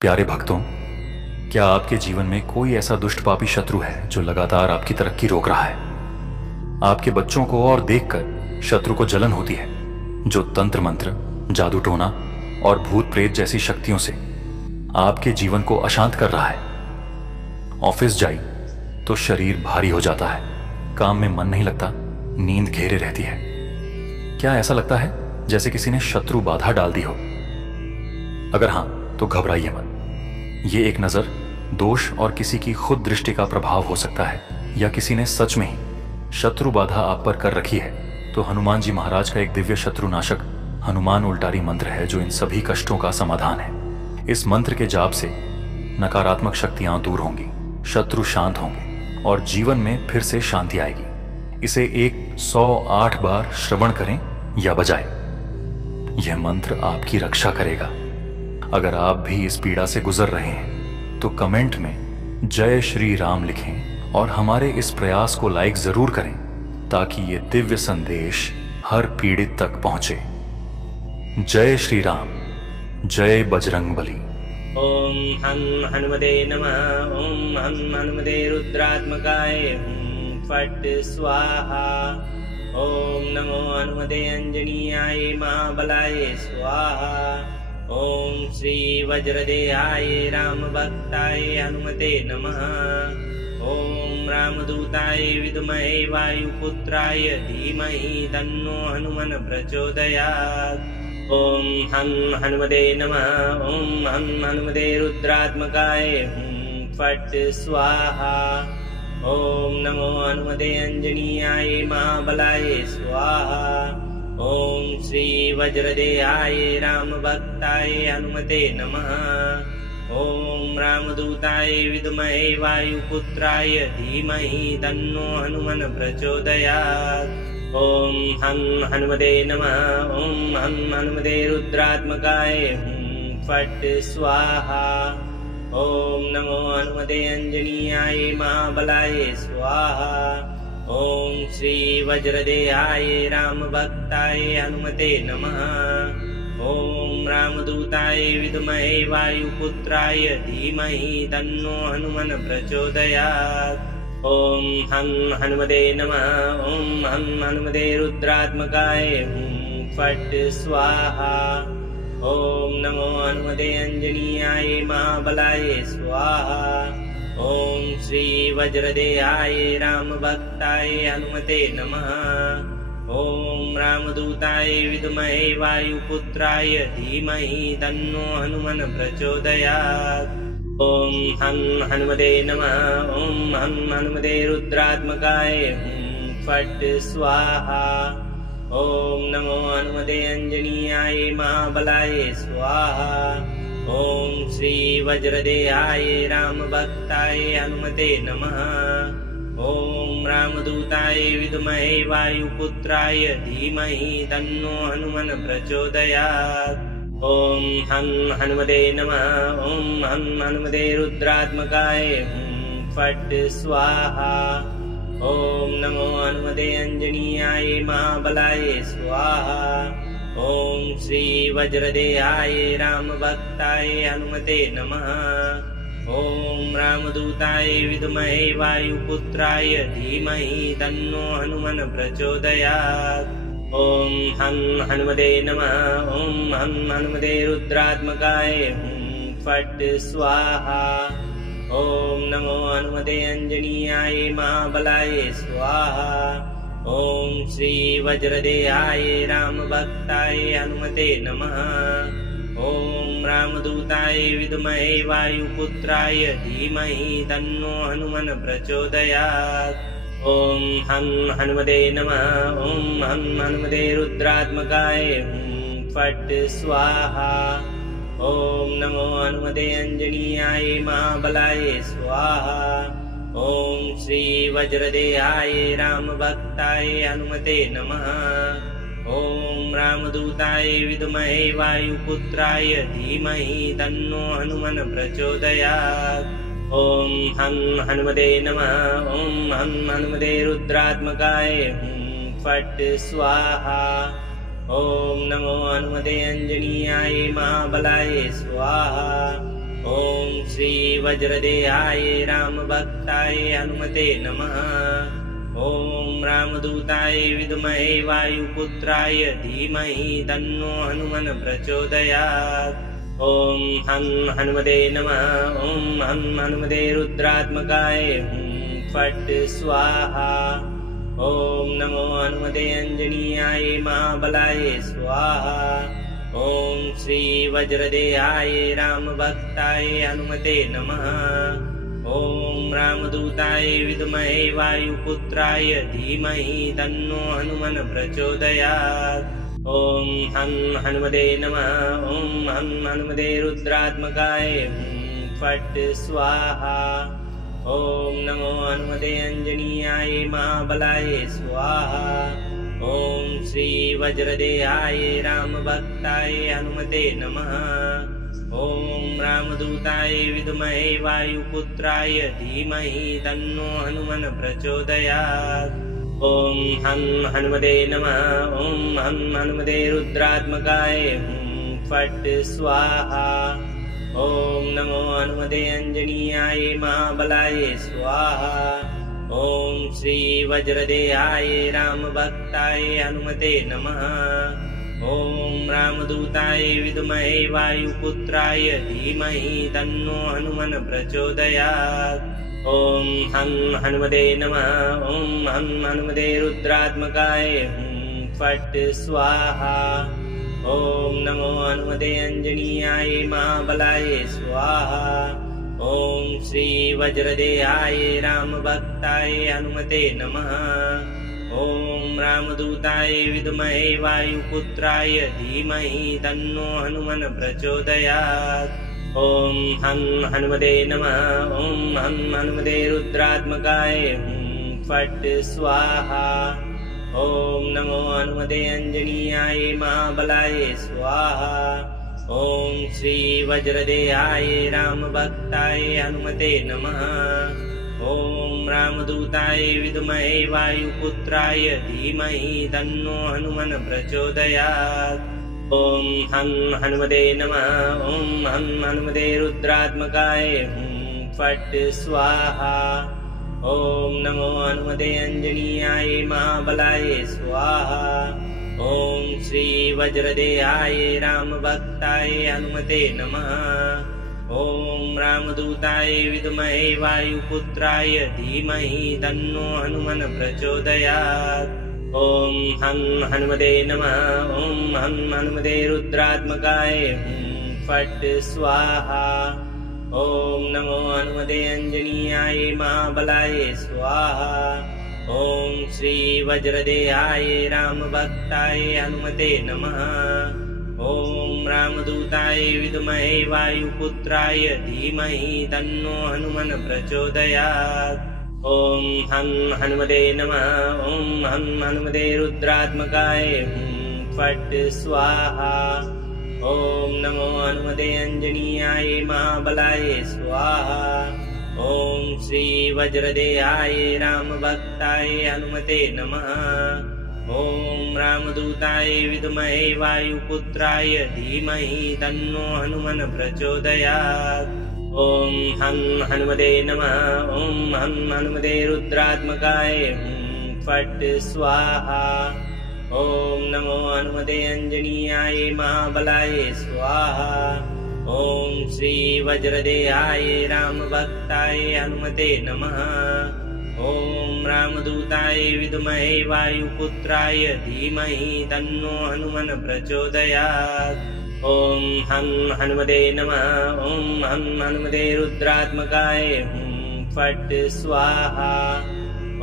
प्यारे भक्तों, क्या आपके जीवन में कोई ऐसा दुष्ट पापी शत्रु है जो लगातार आपकी तरक्की रोक रहा है? आपके बच्चों को और देखकर शत्रु को जलन होती है, जो तंत्र मंत्र, जादू टोना और भूत प्रेत जैसी शक्तियों से आपके जीवन को अशांत कर रहा है। ऑफिस जाइए तो शरीर भारी हो जाता है, काम में मन नहीं लगता, नींद घेरे रहती है। क्या ऐसा लगता है जैसे किसी ने शत्रु बाधा डाल दी हो? अगर हाँ, तो घबराइए मत। ये एक नजर, दोष और किसी की खुद दृष्टि का प्रभाव हो सकता है, या किसी ने सच में ही शत्रु बाधा आप पर कर रखी है। तो हनुमान जी महाराज का एक दिव्य शत्रुनाशक हनुमान उल्टारी मंत्र है, जो इन सभी कष्टों का समाधान है। इस मंत्र के जाप से नकारात्मक शक्तियां दूर होंगी, शत्रु शांत होंगे और जीवन में फिर से शांति आएगी। इसे 108 बार श्रवण करें या बजाएं। यह मंत्र आपकी रक्षा करेगा। अगर आप भी इस पीड़ा से गुजर रहे हैं तो कमेंट में जय श्री राम लिखें और हमारे इस प्रयास को लाइक जरूर करें, ताकि ये दिव्य संदेश हर पीड़ित तक पहुंचे। जय श्री राम, जय बजरंगबली। ओम हं हनुमते नमः। ओम हं हनुमते रुद्रात्मकाय फट् स्वाहा। ओम नमो हनुमते अंजनीयाय महाबलाय स्वाहा। ओम श्री वज्रदेहाय रामभक्ताय हनुमते नमः। ओम रामदूताय विद्महे वायुपुत्राय धीमहि तन्नो हनुमन् प्रचोदयात्। ओम हं हनुमते नमः। ओम हं हनुमते रुद्रात्मकाय फट् स्वाहा। ओम नमो हनुमते अंजनीयाय महाबलाय स्वाहा। ओम श्री वज्रदेहाय रामभक्ताय हनुमते नमः। ओम रामदूताय विद्महे वायुपुत्राय धीमहि तन्नो हनुमन् प्रचोदयात्। ओम हं हनुमते नमः। ओम हं हनुमते रुद्रात्मकाय फट् स्वाहा। ओम नमो हनुमते अंजनीयाय महाबलाय स्वाहा। ओम श्री वज्रदेहाय रामभक्ताय हनुमते नमः। ओम रामदूताय विद्महे वायुपुत्राय धीमहि तन्नो हनुमन् प्रचोदयात्। ओम हं हनुमते नमः। ओम हं हनुमते रुद्रात्मकाय फट् स्वाहा। ओम नमो हनुमते अंजनीयाय महाबलाय स्वाहा। ओम श्री वज्रदेहाय रामभक्ताय हनुमते नमः। ओम रामदूताय विद्महे वायुपुत्राय धीमहि तन्नो हनुमन् प्रचोदयात्। ओम हं हनुमते नमः। ओम हं हनुमते रुद्रात्मकाय फट् स्वाहा। ओम नमो हनुमते अंजनीयाय महाबलाय स्वाहा। ओम श्री वज्रदेहाय रामभक्ताय हनुमते नमः। ओम रामदूताय विद्महे वायुपुत्राय धीमहि तन्नो हनुमन् प्रचोदयात्। ओम हं हनुमते नमः। ओम हं हनुमते रुद्रात्मकाय फट् स्वाहा। ओम नमो हनुमते अंजनीयाय महाबलाय स्वाहा। ओम श्री वज्रदेहाय रामभक्ताय हनुमते नमः। ओम रामदूताय विद्महे वायुपुत्राय धीमहि तन्नो हनुमन् प्रचोदयात्। ओम हं हनुमते नमः। ओम हं हनुमते रुद्रात्मकाय फट् स्वाहा। ओम नमो हनुमते अंजनीयाय महाबलाय स्वाहा। ओम श्री वज्रदेहाय रामभक्ताय हनुमते नमः। ओम रामदूताय विद्महे वायुपुत्राय धीमहि तन्नो हनुमन् प्रचोदयात्। ओम हं हनुमते नमः। ओम हं हनुमते रुद्रात्मकाय फट् स्वाहा। ओम नमो हनुमते अंजनीयाय महाबलाय स्वाहा। ओम श्री वज्रदेहाय रामभक्ताय हनुमते नमः। ओम रामदूताय विद्महे वायुपुत्राय धीमहि तन्नो हनुमन् प्रचोदयात्। ओम हं हनुमते नमः। ओम हं हनुमते रुद्रात्मकाय फट् स्वाहा। ओम नमो हनुमते अंजनीयाय महाबलाय स्वाहा। श्री वज्रदेहाय रामभक्ताय हनुमते नमः। ॐ रामदूताय विद्महे वायुपुत्राय धीमहि तन्नो हनुमन् प्रचोदयात्। ॐ हं हनुमते नमः। ॐ हं हनुमते रुद्रात्मकाय फट् स्वाहा। ॐ नमो हनुमते अंजनीयाय महाबलाय स्वाहा। ॐ श्री वज्रदेहाय रामभक्ताय हनुमते नमः। ॐ रामदूताय विद्महे वायुपुत्राय धीमहि तन्नो हनुमन् प्रचोदयात्। ॐ हं हनुमते नमः। ॐ हं हनुमते रुद्रात्मकाय फट् स्वाहा। ॐ नमो हनुमते अंजनीयाय महाबलाय स्वाहा। ॐ श्री वज्रदेहाय रामभक्ताय हनुमते नमः। ॐ रामदूताय विद्महे वायुपुत्राय धीमहि तन्नो हनुमन् प्रचोदयात्। ॐ हं हनुमते नमः। ॐ हं हनुमते रुद्रात्मकाय फट् स्वाहा। ॐ नमो हनुमते अंजनीयाय महाबलाय स्वाहा। ॐ श्री वज्रदेहाय रामभक्ताय हनुमते नमः। ॐ रामदूताय विद्महे वायुपुत्राय धीमहि तन्नो हनुमन् प्रचोदयात्। ॐ हं हनुमते नमः। ॐ हं हनुमते रुद्रात्मकाय फट् स्वाहा। ॐ नमो हनुमते अंजनीयाय महाबलाय स्वाहा। ॐ श्री वज्रदेहाय रामभक्ताय हनुमते नमः। ॐ रामदूताय विद्महे वायुपुत्राय धीमहि तन्नो हनुमन् प्रचोदयात्। ॐ हं हनुमते नमः। ॐ हं हनुमते रुद्रात्मकाय फट् स्वाहा। ॐ नमो हनुमते अंजनीयाय महाबलाय स्वाहा। ॐ श्री वज्रदेहाय रामभक्ताय हनुमते नमः। ॐ रामदूताय विद्महे वायुपुत्राय धीमहि तन्नो हनुमन् प्रचोदयात्। ॐ हं हनुमते नमः। ॐ हं हनुमते रुद्रात्मकाय फट् स्वाहा। ॐ नमो हनुमते अंजनीयाय महाबलाय स्वाहा। ॐ श्री वज्रदेहाय रामभक्ताय हनुमते नमः। ॐ रामदूताय विद्महे वायुपुत्राय धीमहि तन्नो हनुमन् प्रचोदयात्। ॐ हं हनुमते नमः। ॐ हं हनुमते रुद्रात्मकाय फट् स्वाहा। ॐ नमो हनुमते अंजनीयाय महाबलाय स्वाहा। ॐ श्री वज्रदेहाय रामभक्ताय हनुमते नमः। ॐ रामदूताय विद्महे वायुपुत्राय धीमहि तन्नो हनुमन् प्रचोदयात्। ॐ हं हनुमते नमः। ॐ हं हनुमते रुद्रात्मकाय फट् स्वाहा। ॐ नमो हनुमते अंजनीयाय महाबलाय स्वाहा। ॐ श्री वज्रदेहाय रामभक्ताय हनुमते नमः। ॐ रामदूताय विद्महे वायुपुत्राय धीमहि तन्नो हनुमन् प्रचोदयात्। ॐ हं हनुमते नमः। ॐ हं हनुमते रुद्रात्मकाय फट् स्वाहा। ॐ नमो हनुमते अंजनीयाय महाबलाय स्वाहा। ॐ श्री वज्रदेहाय रामभक्ताय हनुमते नमः। ॐ रामदूताय विद्महे वायुपुत्राय धीमहि तन्नो हनुमन् प्रचोदयात्। ॐ हं हनुमते नमः। ॐ हं हनुमते रुद्रात्मकाय फट् स्वाहा।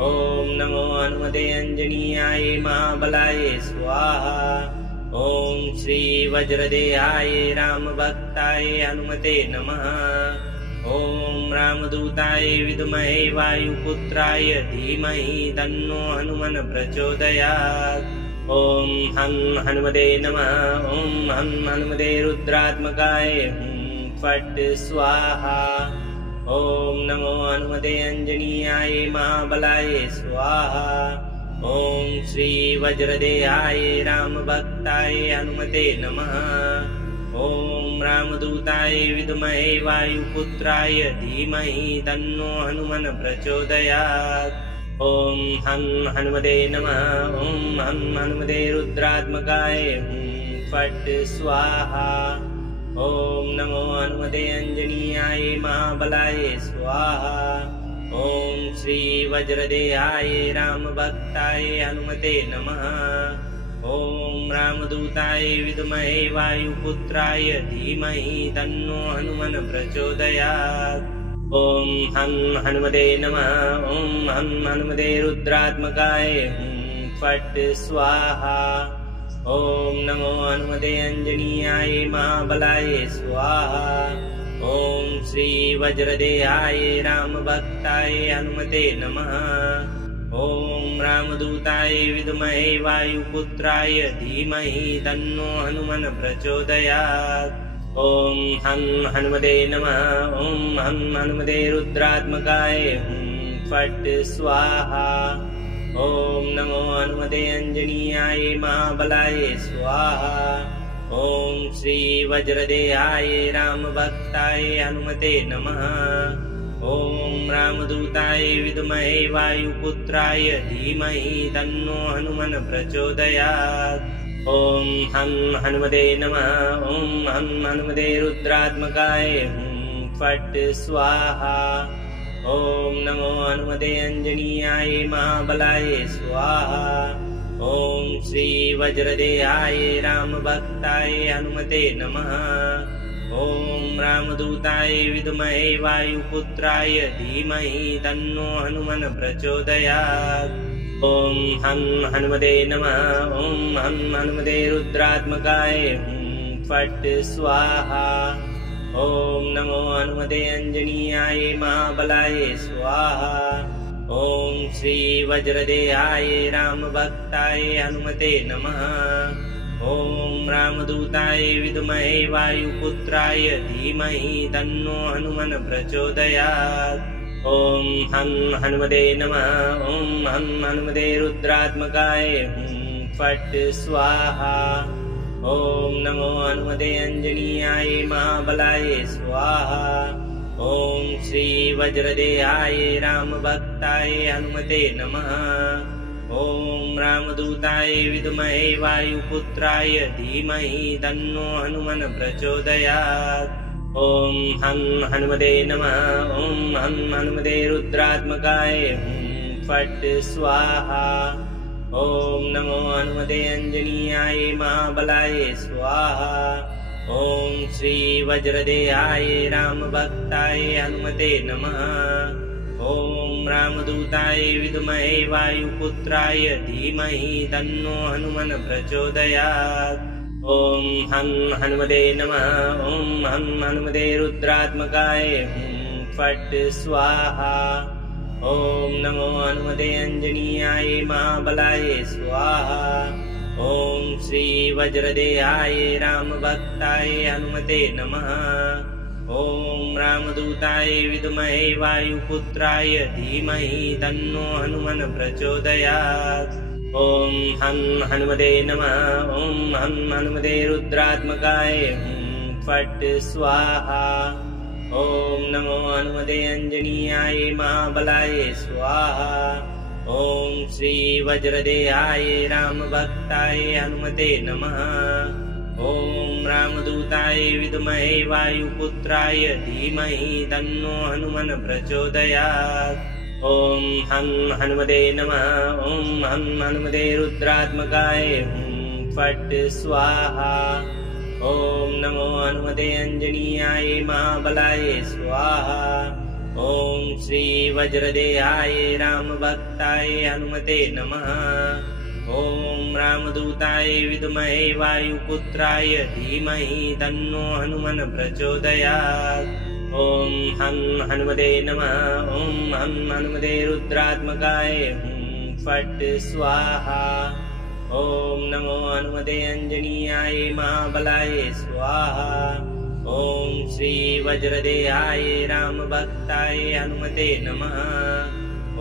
ॐ नमो हनुमते अंजनीयाय महाबलाय स्वाहा। ॐ श्री वज्रदेहाय रामभक्ताय हनुमते नमः। ॐ रामदूताय विद्महे वायुपुत्राय धीमहि तन्नो हनुमन् प्रचोदयात्। ॐ हं हनुमते नमः। ॐ हं हनुमते रुद्रात्मकाय फट् स्वाहा। ॐ नमो हनुमते अंजनीयाय महाबलाय स्वाहा। ॐ श्री वज्रदेहाय रामभक्ताय हनुमते नमः। ॐ रामदूताय विद्महे वायुपुत्राय धीमहि तन्नो हनुमन् प्रचोदयात्। ॐ हं हनुमते नमः। ॐ हं हनुमते रुद्रात्मकाय हुं फट् स्वाहा। ॐ नमो हनुमते अंजनीयाय महाबलाय स्वाहा। ॐ श्री वज्रदेहाय रामभक्ताय हनुमते नमः। ॐ रामदूताय विद्महे वायुपुत्राय धीमहि तन्नो हनुमन् प्रचोदयात्। ॐ हं हनुमते नमः। ॐ हं हनुमते रुद्रात्मकाय हुं फट् स्वाहा। ॐ नमो हनुमते अंजनीयाय महाबलाय स्वाहा। ॐ श्री वज्रदेहाय रामभक्ताय हनुमते नमः। ॐ रामदूताय विद्महे वायुपुत्राय धीमहि तन्नो हनुमन् प्रचोदयात्। ॐ हं हनुमते नमः। ॐ हं हनुमते रुद्रात्मकाय हुं फट् स्वाहा। ॐ नमो हनुमते अंजनीयाय महाबलाय स्वाहा। ॐ श्री वज्रदेहाय रामभक्ताय हनुमते नमः। ॐ रामदूताय विद्महे वायुपुत्राय धीमहि तन्नो हनुमन् प्रचोदयात्। ॐ हं हनुमते नमः। ॐ हं हनुमते रुद्रात्मकाय हुं फट् स्वाहा। ॐ नमो हनुमते अंजनीयाय महाबलाय स्वाहा। ॐ श्री वज्रदेहाय रामभक्ताय हनुमते नमः। ॐ रामदूताय विद्महे वायुपुत्राय धीमहि तन्नो हनुमन् प्रचोदयात्। ॐ हं हनुमते नमः। ॐ हं हनुमते रुद्रात्मकाय हुं फट् स्वाहा। ॐ नमो हनुमते अंजनीयाय महाबलाय स्वाहा। ॐ श्री वज्रदेहाय रामभक्ताय हनुमते नमः। ॐ रामदूताय विद्महे वायुपुत्राय धीमहि तन्नो हनुमन् प्रचोदयात्। ॐ हं हनुमते नमः। ॐ हं हनुमते रुद्रात्मकाय हुं फट् स्वाहा। ॐ नमो हनुमते अंजनीयाय महाबलाय स्वाहा। ॐ श्री वज्रदेहाय रामभक्ताय हनुमते नमः। ॐ रामदूताय विद्महे वायुपुत्राय धीमहि तन्नो हनुमन् प्रचोदयात्। ॐ हं हनुमते नमः। ॐ हं हनुमते रुद्रात्मकाय हुं फट् स्वाहा। ॐ नमो हनुमते अंजनीयाय महाबलाय स्वाहा। ॐ श्री वज्रदेहाय रामभक्ताय हनुमते नमः। ॐ रामदूताय विद्महे वायुपुत्राय धीमहि तन्नो हनुमन् प्रचोदयात्। ॐ हं हनुमते नमः। ॐ हं हनुमते रुद्रात्मकाय हुं फट् स्वाहा। ॐ नमो हनुमते अंजनीयाय महाबलाय स्वाहा। ॐ श्री वज्रदेहाय रामभक्ताय हनुमते नमः। ॐ रामदूताय विद्महे वायुपुत्राय धीमहि तन्नो हनुमन् प्रचोदयात्। ॐ हं हनुमते नमः। ॐ हं हनुमते रुद्रात्मकाय हुं फट् स्वाहा। ॐ नमो हनुमते अंजनीयाय महाबलाय स्वाहा। ॐ श्री वज्रदेहाय रामभक्ताय हनुमते नमः। ॐ रामदूताय विद्महे वायुपुत्राय धीमहि तन्नो हनुमन् प्रचोदयात्। ॐ हं हनुमते नमः। ॐ हं हनुमते रुद्रात्मकाय हुं फट् स्वाहा। ॐ नमो हनुमते अंजनीयाय महाबलाय स्वाहा। ॐ श्री वज्रदेहाय रामभक्ताय हनुमते नमः। ॐ रामदूताय विद्महे वायुपुत्राय धीमहि तन्नो हनुमन् प्रचोदयात्। ॐ हं हनुमते नमः। ॐ हं हनुमते रुद्रात्मकाय हुं फट् स्वाहा। ॐ नमो हनुमते अंजनीयाय महाबलाय स्वाहा। ॐ श्री वज्रदेहाय रामभक्ताय हनुमते नमः।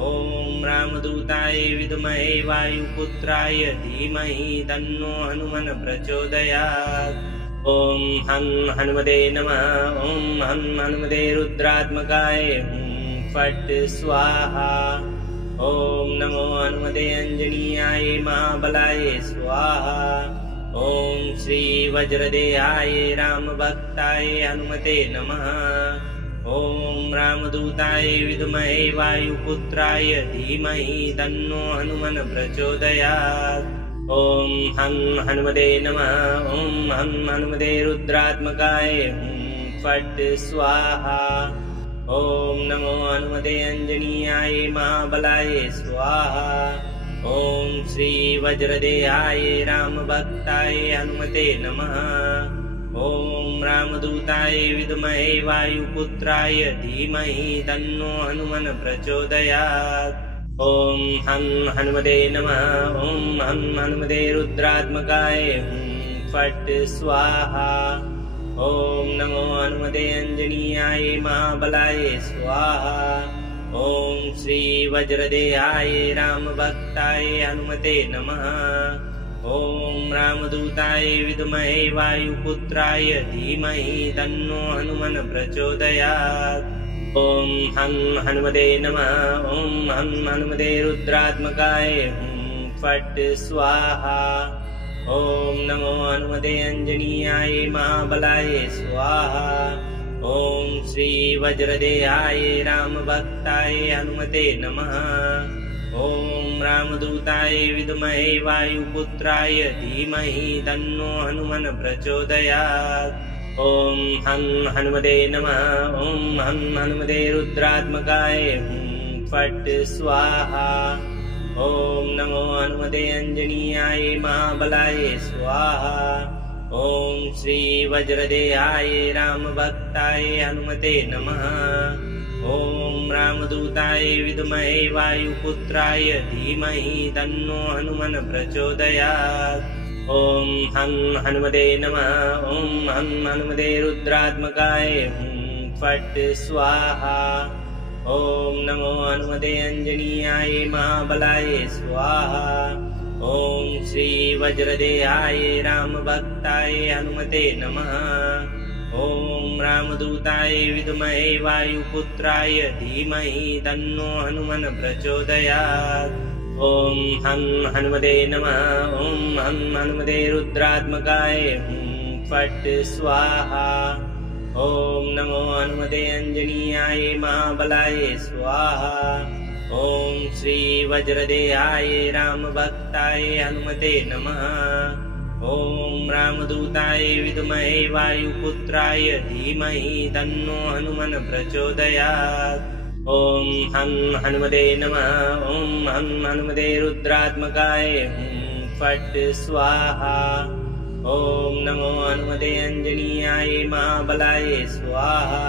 ॐ रामदूताय विद्महे वायुपुत्राय धीमहि तन्नो हनुमन् प्रचोदयात्। ॐ हं हनुमते नमः। ॐ हं हनुमते रुद्रात्मकाय फट् स्वाहा। ॐ नमो हनुमते अंजनीयाय महाबलाय स्वाहा। ॐ श्री वज्रदेहाय रामभक्ताय हनुमते नमः। ॐ रामदूताय विद्महे वायुपुत्राय धीमहि तन्नो हनुमन् प्रचोदयात्। ॐ हं हनुमते नमः। ॐ हं हनुमते रुद्रात्मकाय फट् स्वाहा। ॐ नमो हनुमते अंजनीयाय महाबलाय स्वाहा। ॐ श्री वज्रदेहाय रामभक्ताय हनुमते नमः। ॐ रामदूताय विद्महे वायुपुत्राय धीमहि तन्नो हनुमन् प्रचोदयात्। ॐ हं हनुमते नमः। ॐ हं हनुमते रुद्रात्मकाय फट् स्वाहा। ॐ नमो हनुमते अंजनीयाय महाबलाय स्वाहा। ॐ श्री वज्रदेहाय रामभक्ताय हनुमते नमः। ॐ रामदूताय विद्महे वायुपुत्राय धीमहि तन्नो हनुमन् प्रचोदयात्। ॐ हं हनुमते नमः। ॐ हं हनुमते रुद्रात्मकाय फट् स्वाहा। ॐ नमो हनुमते अंजनीयाय महाबलाय स्वाहा। ॐ श्री वज्रदेहाय रामभक्ताय हनुमते नमः। ॐ रामदूताय विद्महे वायुपुत्राय धीमहि तन्नो हनुमन् प्रचोदयात्। ॐ हं हनुमते नमः। ॐ हं हनुमते रुद्रात्मकाय फट् स्वाहा। ॐ नमो हनुमते अंजनीयाय महाबलाय स्वाहा। ॐ श्री वज्रदेहाय रामभक्ताय हनुमते नमः। ॐ रामदूताय विद्महे वायुपुत्राय धीमहि तन्नो हनुमन् प्रचोदयात्। ॐ हं हनुमते नमः। ॐ हं हनुमते रुद्रात्मकाय फट् स्वाहा। ॐ नमो हनुमते अंजनीयाय महाबलाय स्वाहा। ॐ श्री वज्रदेहाय रामभक्ताय हनुमते नमः। ॐ रामदूताय विद्महे वायुपुत्राय धीमहि तन्नो हनुमन् प्रचोदयात्। ॐ हं हनुमते नमः। ॐ हं हनुमते रुद्रात्मकाय फट् स्वाहा। ॐ नमो हनुमते अंजनीयाय महाबलाय स्वाहा। ॐ श्री वज्रदेहाय रामभक्ताय हनुमते नमः। ॐ रामदूताय विद्महे वायुपुत्राय धीमहि तन्नो हनुमन् प्रचोदयात्। ॐ हं हनुमते नमः। ॐ हं हनुमते रुद्रात्मकाय फट् स्वाहा। ॐ नमो हनुमते अंजनीयाय महाबलाय स्वाहा।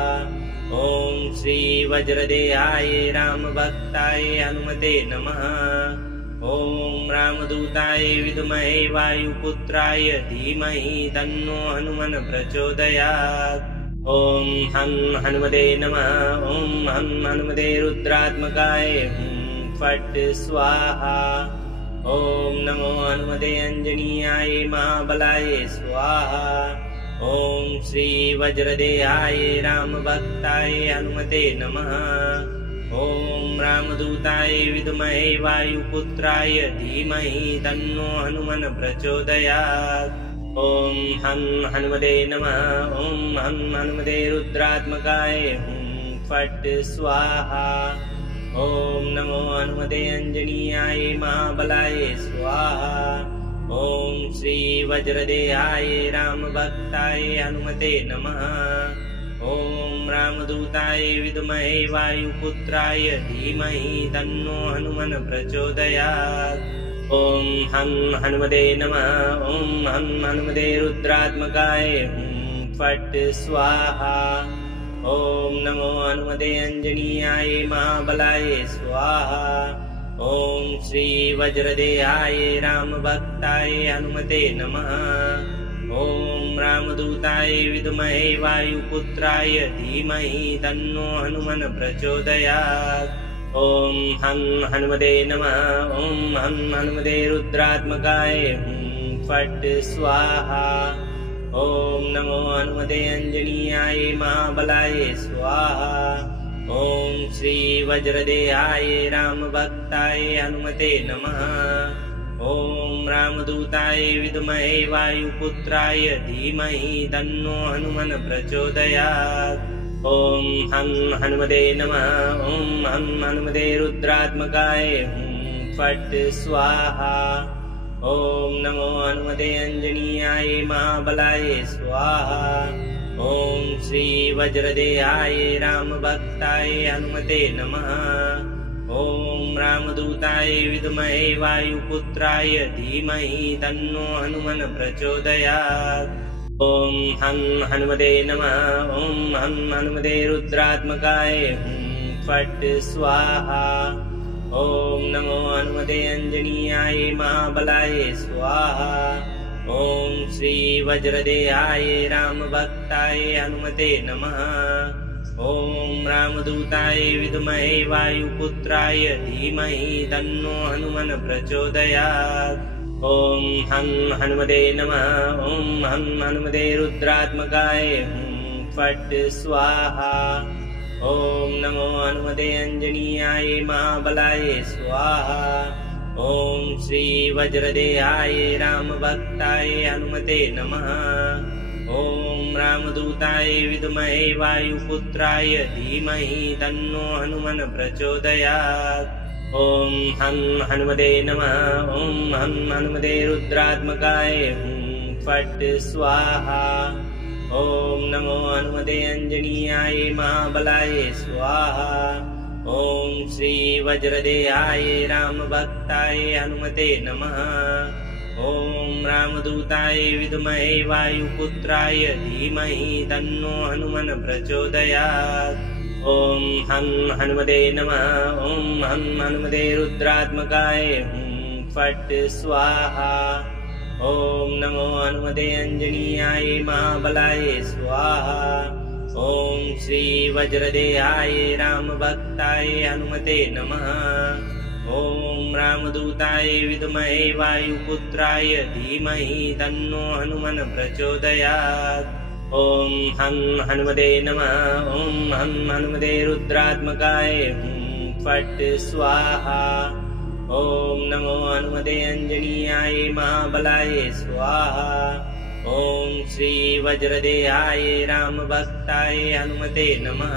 ॐ श्री वज्रदेहाय रामभक्ताय हनुमते नमः। ॐ रामदूताय विद्महे वायुपुत्राय धीमहि तन्नो हनुमन् प्रचोदयात्। ॐ हं हनुमते नमः। ॐ हं हनुमते रुद्रात्मकाय फट् स्वाहा। ॐ नमो हनुमते अंजनीयाय महाबलाय स्वाहा। ॐ श्री वज्रदेहाय रामभक्ताय हनुमते नमः। ॐ रामदूताय विद्महे वायुपुत्राय धीमहि तन्नो हनुमन् प्रचोदयात्। ॐ हं हनुमते नमः। ॐ हं हनुमते रुद्रात्मकाय फट् स्वाहा। ॐ नमो हनुमते अंजनीयाय महाबलाय स्वाहा। ॐ श्री वज्रदेहाय रामभक्ताय हनुमते नमः। ॐ रामदूताय विद्महे वायुपुत्राय धीमहि तन्नो हनुमन् प्रचोदयात्। ॐ हं हनुमते नमः। ॐ हं हनुमते रुद्रात्मकाय फट् स्वाहा। ॐ नमो हनुमते अंजनीयाय महाबलाय स्वाहा। ॐ श्री वज्रदेहाय रामभक्ताय हनुमते नमः। ॐ रामदूताय विद्महे वायुपुत्राय धीमहि तन्नो हनुमन् प्रचोदयात्। ॐ हं हनुमते नमः। ॐ हं हनुमते रुद्रात्मकाय फट् स्वाहा। ॐ नमो हनुमते अंजनीयाय महाबलाय स्वाहा। ॐ श्री वज्रदेहाय रामभक्ताय हनुमते नमः। ॐ रामदूताय विद्महे वायुपुत्राय धीमहि तन्नो हनुमन् प्रचोदयात्। ॐ हं हनुमते नमः। ॐ हं हनुमते रुद्रात्मकाय फट् स्वाहा। ॐ नमो हनुमते अंजनीयाय महाबलाय स्वाहा। ॐ श्री वज्रदेहाय रामभक्ताय हनुमते नमः। ॐ रामदूताय विद्महे वायुपुत्राय धीमहि तन्नो हनुमन् प्रचोदयात्। ॐ हं हनुमते नमः। ॐ हं हनुमते रुद्रात्मकाय फट् स्वाहा। ॐ नमो हनुमते अंजनीयाय महाबलाय स्वाहा। ॐ श्री वज्रदेहाय रामभक्ताय हनुमते नमः। ॐ रामदूताय विद्महे वायुपुत्राय धीमहि तन्नो हनुमन् प्रचोदयात्। ॐ हं हनुमते नमः। ॐ हं हनुमते रुद्रात्मकाय फट् स्वाहा। ॐ नमो हनुमते अंजनीयाय महाबलाय स्वाहा। ॐ श्री वज्रदेहाय रामभक्ताय हनुमते नमः। ॐ रामदूताय विद्महे वायुपुत्राय धीमहि तन्नो हनुमन् प्रचोदयात्। ॐ हं हनुमते नमः। ॐ हं हनुमते रुद्रात्मकाय फट् स्वाहा। ॐ नमो हनुमते अंजनीयाय महाबलाय स्वाहा। ॐ श्री वज्रदेहाय रामभक्ताय हनुमते नमः। ॐ रामदूताय विद्महे वायुपुत्राय धीमहि तन्नो हनुमन् प्रचोदयात्। ॐ हं हनुमते नमः। ॐ हं हनुमते रुद्रात्मकाय फट् स्वाहा। ॐ नमो हनुमते अंजनीयाय महाबलाय स्वाहा। ॐ श्री वज्रदेहाय रामभक्ताय हनुमते नमः। ॐ रामदूताय विद्महे वायुपुत्राय धीमहि तन्नो हनुमन् प्रचोदयात्। ॐ हं हनुमते नमः। ॐ हं हनुमते रुद्रात्मकाय फट् स्वाहा। ॐ नमो हनुमते अंजनीयाय महाबलाय स्वाहा। ॐ श्री वज्रदेहाय रामभक्ताय हनुमते नमः।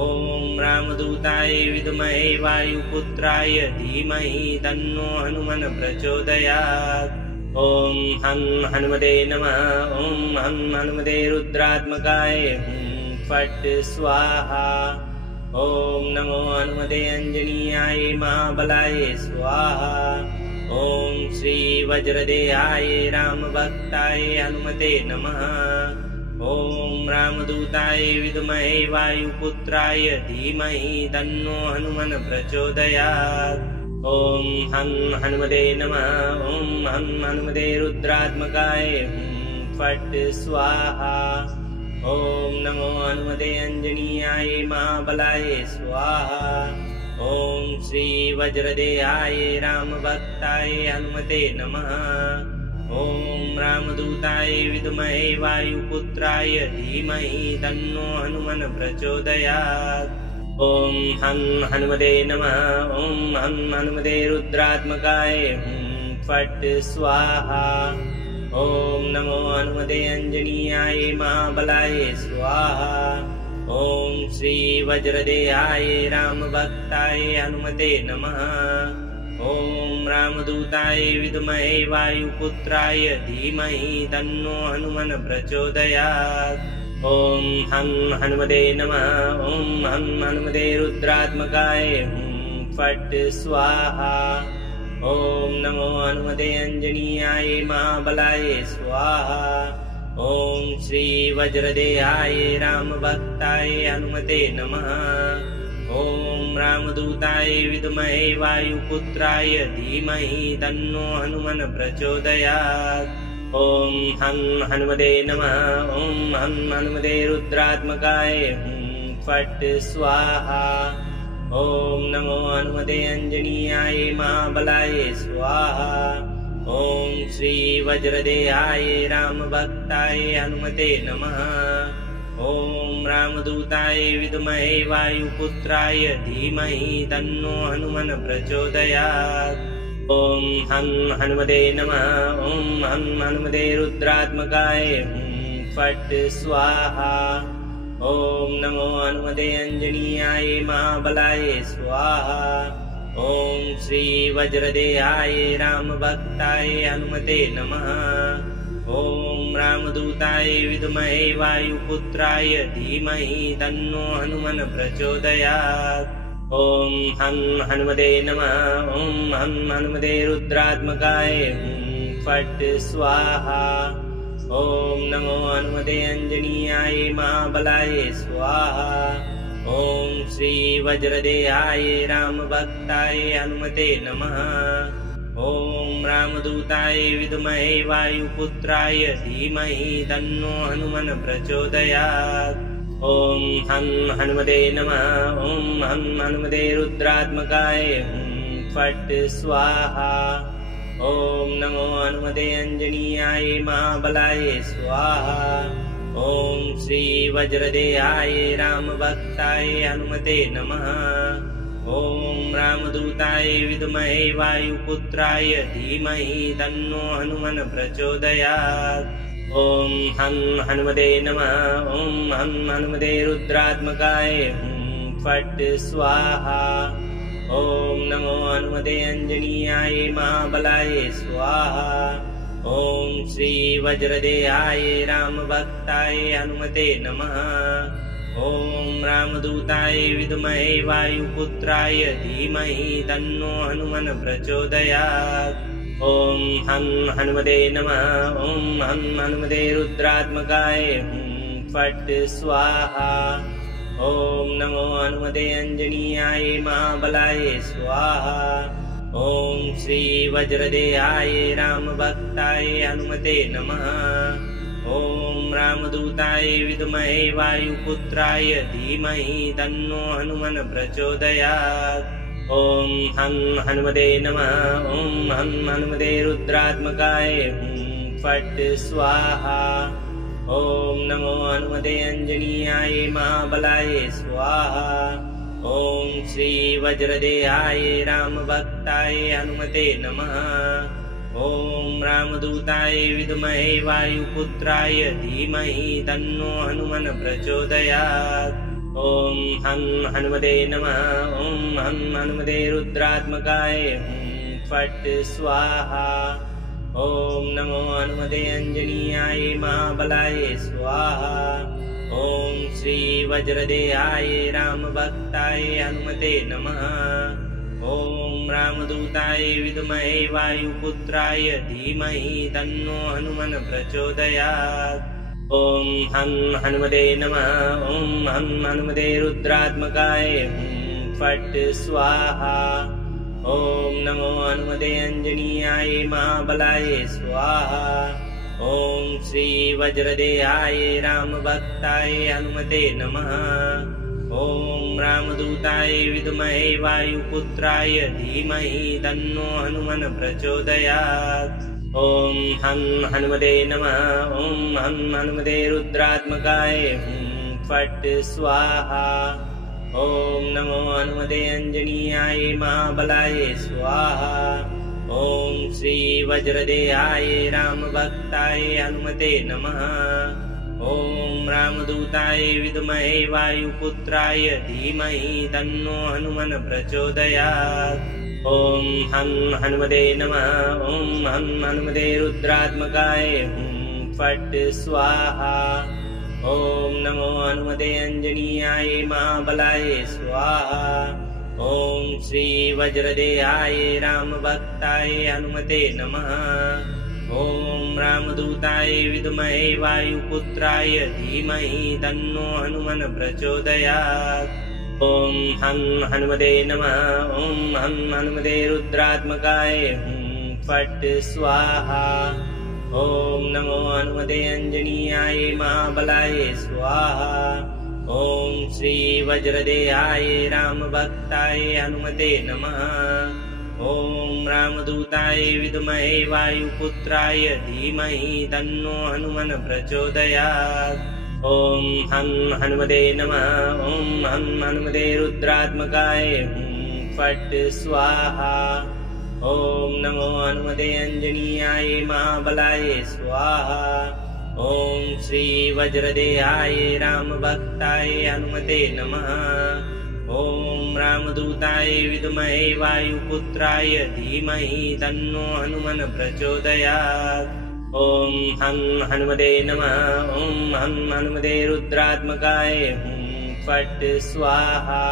ॐ रामदूताय विद्महे वायुपुत्राय धीमहि तन्नो हनुमन् प्रचोदयात्। ॐ हं हनुमते नमः। ॐ हं हनुमते रुद्रात्मकाय फट् स्वाहा। ॐ नमो हनुमते अंजनीयाय महाबलाय स्वाहा। ॐ श्री वज्रदेहाय रामभक्ताय हनुमते नमः। ॐ रामदूताय विद्महे वायुपुत्राय धीमहि तन्नो हनुमन् प्रचोदयात्। ॐ हं हनुमते नमः। ॐ हं हनुमते रुद्रात्मकाय फट् स्वाहा। ॐ नमो हनुमते अंजनीयाय महाबलाय स्वाहा। ॐ श्री वज्रदेहाय रामभक्ताय हनुमते नमः। ॐ रामदूताय विद्महे वायुपुत्राय धीमहि तन्नो हनुमन् प्रचोदयात्। ॐ हं हनुमते नमः। ॐ हं हनुमते रुद्रात्मकाय फट् स्वाहा। ॐ नमो हनुमते अंजनीयाय महाबलाय स्वाहा। ॐ श्री वज्रदेहाय रामभक्ताय हनुमते नमः। ॐ रामदूताय विद्महे वायुपुत्राय धीमहि तन्नो हनुमन् प्रचोदयात्। ॐ हं हनुमते नमः। ॐ हं हनुमते रुद्रात्मकाय फट् स्वाहा। ॐ नमो हनुमते अंजनीयाय महाबलाय स्वाहा। ॐ श्री वज्रदेहाय रामभक्ताय हनुमते नमः। ॐ रामदूताय विद्महे वायुपुत्राय धीमहि तन्नो हनुमन् प्रचोदयात्। ॐ हं हनुमते नमः। ॐ हं हनुमते रुद्रात्मकाय फट् स्वाहा। ॐ नमो हनुमते अंजनीयाय महाबलाय स्वाहा। ॐ श्री वज्रदेहाय रामभक्ताय हनुमते नमः। ॐ रामदूताय विद्महे वायुपुत्राय धीमहि तन्नो हनुमन् प्रचोदयात्। ॐ हं हनुमते नमः। ॐ हं हनुमते रुद्रात्मकाय फट् स्वाहा। ॐ नमो हनुमते अंजनीयाय महाबलाय स्वाहा। ॐ श्री वज्रदेहाय रामभक्ताय हनुमते नमः। ॐ रामदूताय विद्महे वायुपुत्राय धीमहि तन्नो हनुमन् प्रचोदयात्। ॐ हं हनुमते नमः। ॐ हं हनुमते रुद्रात्मकाय फट् स्वाहा। ॐ नमो हनुमते अंजनीयाय महाबलाय स्वाहा। ॐ श्री वज्रदेहाय रामभक्ताय हनुमते नमः। ॐ रामदूताय विद्महे वायुपुत्राय धीमहि तन्नो हनुमन् प्रचोदयात्। ॐ हं हनुमते नमः। ॐ हं हनुमते रुद्रात्मकाय फट् स्वाहा। ॐ नमो हनुमते अंजनीयाय महाबलाय स्वाहा। ॐ श्री वज्रदेहाय रामभक्ताय हनुमते नमः। ॐ रामदूताय विद्महे वायुपुत्राय धीमहि तन्नो हनुमन् प्रचोदयात्। ॐ हं हनुमते नमः। ॐ हं हनुमते रुद्रात्मकाय फट् स्वाहा। ॐ नमो हनुमते अंजनीयाय महाबलाय स्वाहा। ॐ श्री वज्रदेहाय रामभक्ताय हनुमते नमः। ॐ रामदूताय विद्महे वायुपुत्राय धीमहि तन्नो हनुमन् प्रचोदयात्। ॐ हं हनुमते नमः। ॐ हं हनुमते रुद्रात्मकाय फट् स्वाहा। ॐ नमो हनुमते अंजनीयाय महाबलाय स्वाहा। ॐ श्री वज्रदेहाय रामभक्ताय हनुमते नमः। ॐ रामदूताय विद्महे वायुपुत्राय धीमहि तन्नो हनुमन् प्रचोदयात्। ॐ हं हनुमते नमः। ॐ हं हनुमते रुद्रात्मकाय फट् स्वाहा। ॐ नमो हनुमते अंजनीयाय महाबलाय स्वाहा। ॐ श्री वज्रदेहाय रामभक्ताय हनुमते नमः। ॐ रामदूताय विद्महे वायुपुत्राय धीमहि तन्नो हनुमन् प्रचोदयात्। ॐ हं हनुमते नमः। ॐ हं हनुमते रुद्रात्मकाय फट् स्वाहा। ॐ नमो हनुमते अंजनीयाय महाबलाय स्वाहा। ॐ श्री वज्रदेहाय रामभक्ताय हनुमते नमः। ॐ रामदूताय विद्महे वायुपुत्राय धीमहि तन्नो हनुमन् प्रचोदयात्। ॐ हं हनुमते नमः। ॐ हं हनुमते रुद्रात्मकाय फट् स्वाहा। ॐ नमो हनुमते अंजनीयाय महाबलाय स्वाहा। ॐ श्री वज्रदेहाय रामभक्ताय हनुमते नमः। ॐ रामदूताय विद्महे वायुपुत्राय धीमहि तन्नो हनुमन् प्रचोदयात्। ॐ हं हनुमते नमः। ॐ हं हनुमते रुद्रात्मकाय फट् स्वाहा। ॐ नमो हनुमते अंजनीयाय महाबलाय स्वाहा। ॐ श्री वज्रदेहाय रामभक्ताय हनुमते नमः। ॐ रामदूताय विद्महे वायुपुत्राय धीमहि तन्नो हनुमन् प्रचोदयात्। ॐ हं हनुमते नमः। ॐ हं हनुमते रुद्रात्मकाय फट् स्वाहा। ॐ नमो हनुमते अंजनीयाय महाबलाय स्वाहा। ॐ श्री वज्रदेहाय रामभक्ताय हनुमते नमः। ॐ रामदूताय विद्महे वायुपुत्राय धीमहि तन्नो हनुमन् प्रचोदयात्। ॐ हं हनुमते नमः। ॐ हं हनुमते रुद्रात्मकाय फट् स्वाहा। ॐ नमो हनुमते अंजनीयाय महाबलाय स्वाहा। ॐ श्री वज्रदेहाय रामभक्ताय हनुमते नमः। ॐ रामदूताय विद्महे वायुपुत्राय धीमहि तन्नो हनुमन् प्रचोदयात्। ॐ हं हनुमते नमः। ॐ हं हनुमते रुद्रात्मकाय फट् स्वाहा। ॐ नमो हनुमते अंजनीयाय महाबलाय स्वाहा। ॐ श्री वज्रदेहाय रामभक्ताय हनुमते नमः। ॐ रामदूताय विद्महे वायुपुत्राय धीमहि तन्नो हनुमन् प्रचोदयात्। ॐ हं हनुमते नमः। ॐ हं हनुमते रुद्रात्मकाय फट् स्वाहा।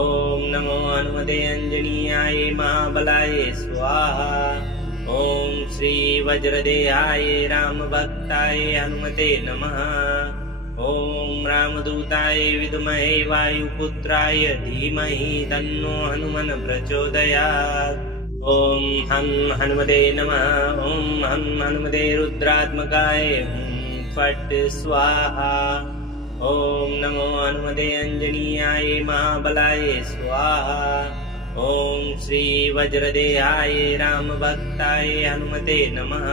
ॐ नमो हनुमते अंजनीयाय महाबलाय स्वाहा। ॐ श्री वज्रदेहाय रामभक्ताय हनुमते नमः। ॐ रामदूताय विद्महे वायुपुत्राय धीमहि तन्नो हनुमन् प्रचोदयात्। ॐ हं हनुमते नमः। ॐ हं हनुमते रुद्रात्मकाय फट् स्वाहा। ॐ नमो हनुमते अंजनीयाय महाबलाय स्वाहा। ॐ श्री वज्रदेहाय रामभक्ताय हनुमते नमः।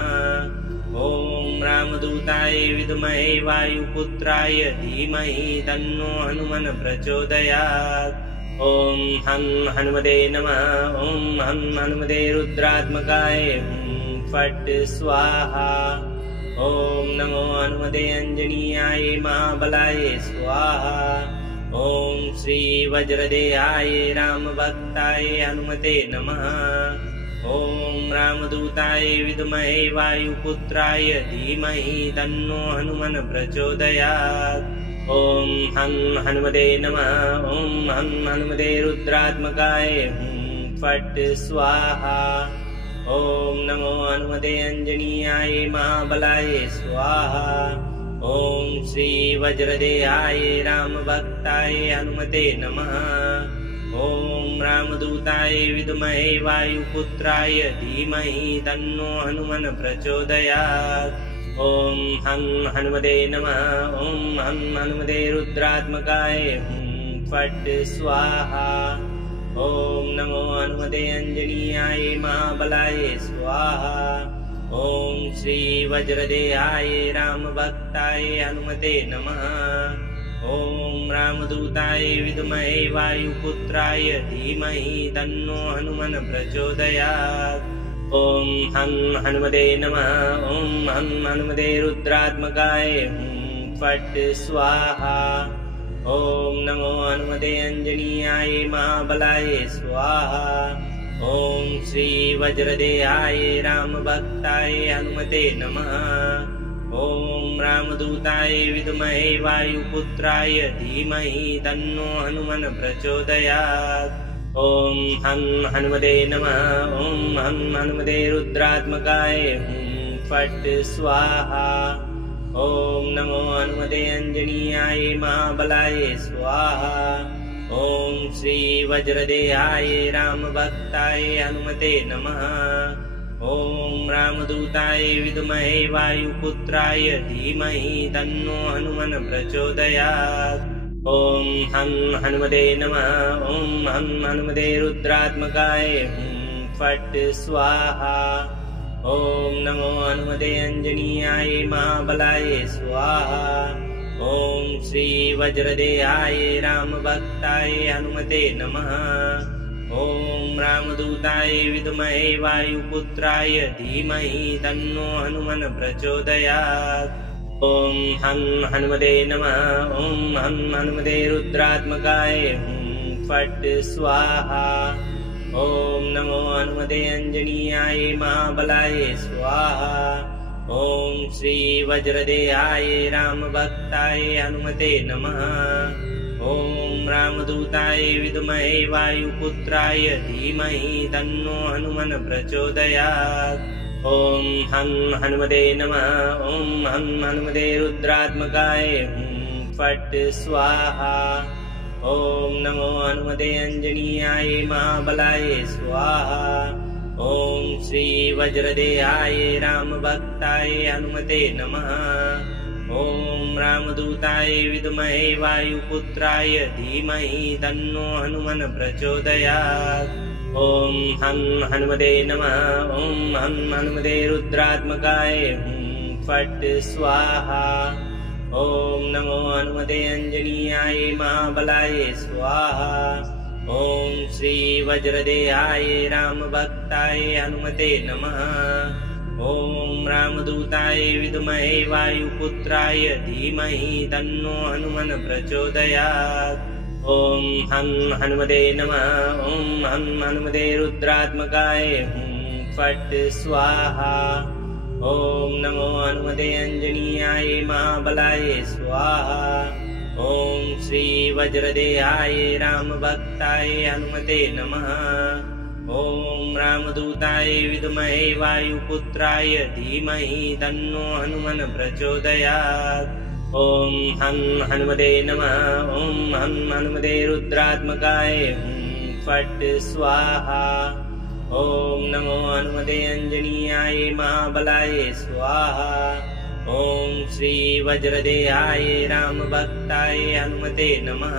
ॐ रामदूताय विद्महे वायुपुत्राय धीमहि तन्नो हनुमन् प्रचोदयात्। ॐ हं हनुमते नमः। ॐ हं हनुमते रुद्रात्मकाय फट् स्वाहा। ॐ नमो हनुमते अंजनीयाय महाबलाय स्वाहा। ॐ श्री वज्रदेहाय रामभक्ताय हनुमते नमः। ॐ रामदूताय विद्महे वायुपुत्राय धीमहि तन्नो हनुमन् प्रचोदयात्। ॐ हं हनुमते नमः। ॐ हं हनुमते रुद्रात्मकाय फट् स्वाहा। ॐ नमो हनुमते अंजनीयाय महाबलाय स्वाहा। ॐ श्री वज्रदेहाय रामभक्ताय हनुमते नमः। ॐ रामदूताय विद्महे वायुपुत्राय धीमहि तन्नो हनुमन् प्रचोदयात्। ॐ हं हनुमते नमः। ॐ हं हनुमते रुद्रात्मकाय फट् स्वाहा। ॐ नमो हनुमते अंजनीयाय महाबलाय स्वाहा। ॐ श्री वज्रदेहाय रामभक्ताय हनुमते नमः। ॐ रामदूताय विद्महे वायुपुत्राय धीमहि तन्नो हनुमन् प्रचोदयात्। ॐ हं हनुमते नमः। ॐ हं हनुमते रुद्रात्मकाय फट् स्वाहा। ॐ नमो हनुमते अंजनीयाय महाबलाय स्वाहा। ॐ श्री वज्रदेहाय रामभक्ताय हनुमते नमः। ॐ रामदूताय विद्महे वायुपुत्राय धीमहि तन्नो हनुमन् प्रचोदयात्। ॐ हं हनुमते नमः। ॐ हं हनुमते रुद्रात्मकाय फट् स्वाहा। ॐ नमो हनुमते अंजनीयाय महाबलाय स्वाहा। ॐ श्री वज्रदेहाय रामभक्ताय हनुमते नमः। ॐ रामदूताय विद्महे वायुपुत्राय धीमहि तन्नो हनुमन् प्रचोदयात्। ॐ हं हनुमते नमः। ॐ हं हनुमते रुद्रात्मकाय फट् स्वाहा। ॐ नमो हनुमते अंजनीयाय महाबलाय स्वाहा। ॐ श्री वज्रदेहाय रामभक्ताय हनुमते नमः। ॐ रामदूताय विद्महे वायुपुत्राय धीमहि तन्नो हनुमन् प्रचोदयात्। ॐ हं हनुमते नमः। ॐ हं हनुमते रुद्रात्मकाय फट् स्वाहा। ॐ नमो हनुमते अंजनीयाय महाबलाय स्वाहा। ॐ श्री वज्रदेहाय रामभक्ताय हनुमते नमः। ॐ रामदूताय विद्महे वायुपुत्राय धीमहि तन्नो हनुमन् प्रचोदयात्। ॐ हं हनुमते नमः। ॐ हं हनुमते रुद्रात्मकाय फट् स्वाहा। ॐ नमो हनुमते अंजनीयाय महाबलाय स्वाहा। ॐ श्री वज्रदेहाय रामभक्ताय हनुमते नमः। ॐ रामदूताय विद्महे वायुपुत्राय धीमहि तन्नो हनुमन् प्रचोदयात्। ॐ हं हनुमते नमः। ॐ हं हनुमते रुद्रात्मकाय हुं फट् स्वाहा। ॐ नमो हनुमते अंजनीयाय महाबलाय स्वाहा। ॐ श्री वज्रदेहाय रामभक्ताय हनुमते नमः। ॐ रामदूताय विद्महे वायुपुत्राय धीमहि तन्नो हनुमन् प्रचोदयात्। ॐ हं हनुमते नमः। ॐ हं हनुमते रुद्रात्मकाय हुं फट् स्वाहा। ॐ नमो हनुमते अंजनीयाय महाबलाय स्वाहा। ॐ श्री वज्रदेहाय रामभक्ताय हनुमते नमः। ॐ रामदूताय विद्महे वायुपुत्राय धीमहि तन्नो हनुमन् प्रचोदयात्। ॐ हं हनुमते नमः। ॐ हं हनुमते रुद्रात्मकाय हुं फट् स्वाहा। ॐ नमो हनुमते अंजनीयाय महाबलाय स्वाहा। ॐ श्री वज्रदेहाय रामभक्ताय हनुमते नमः।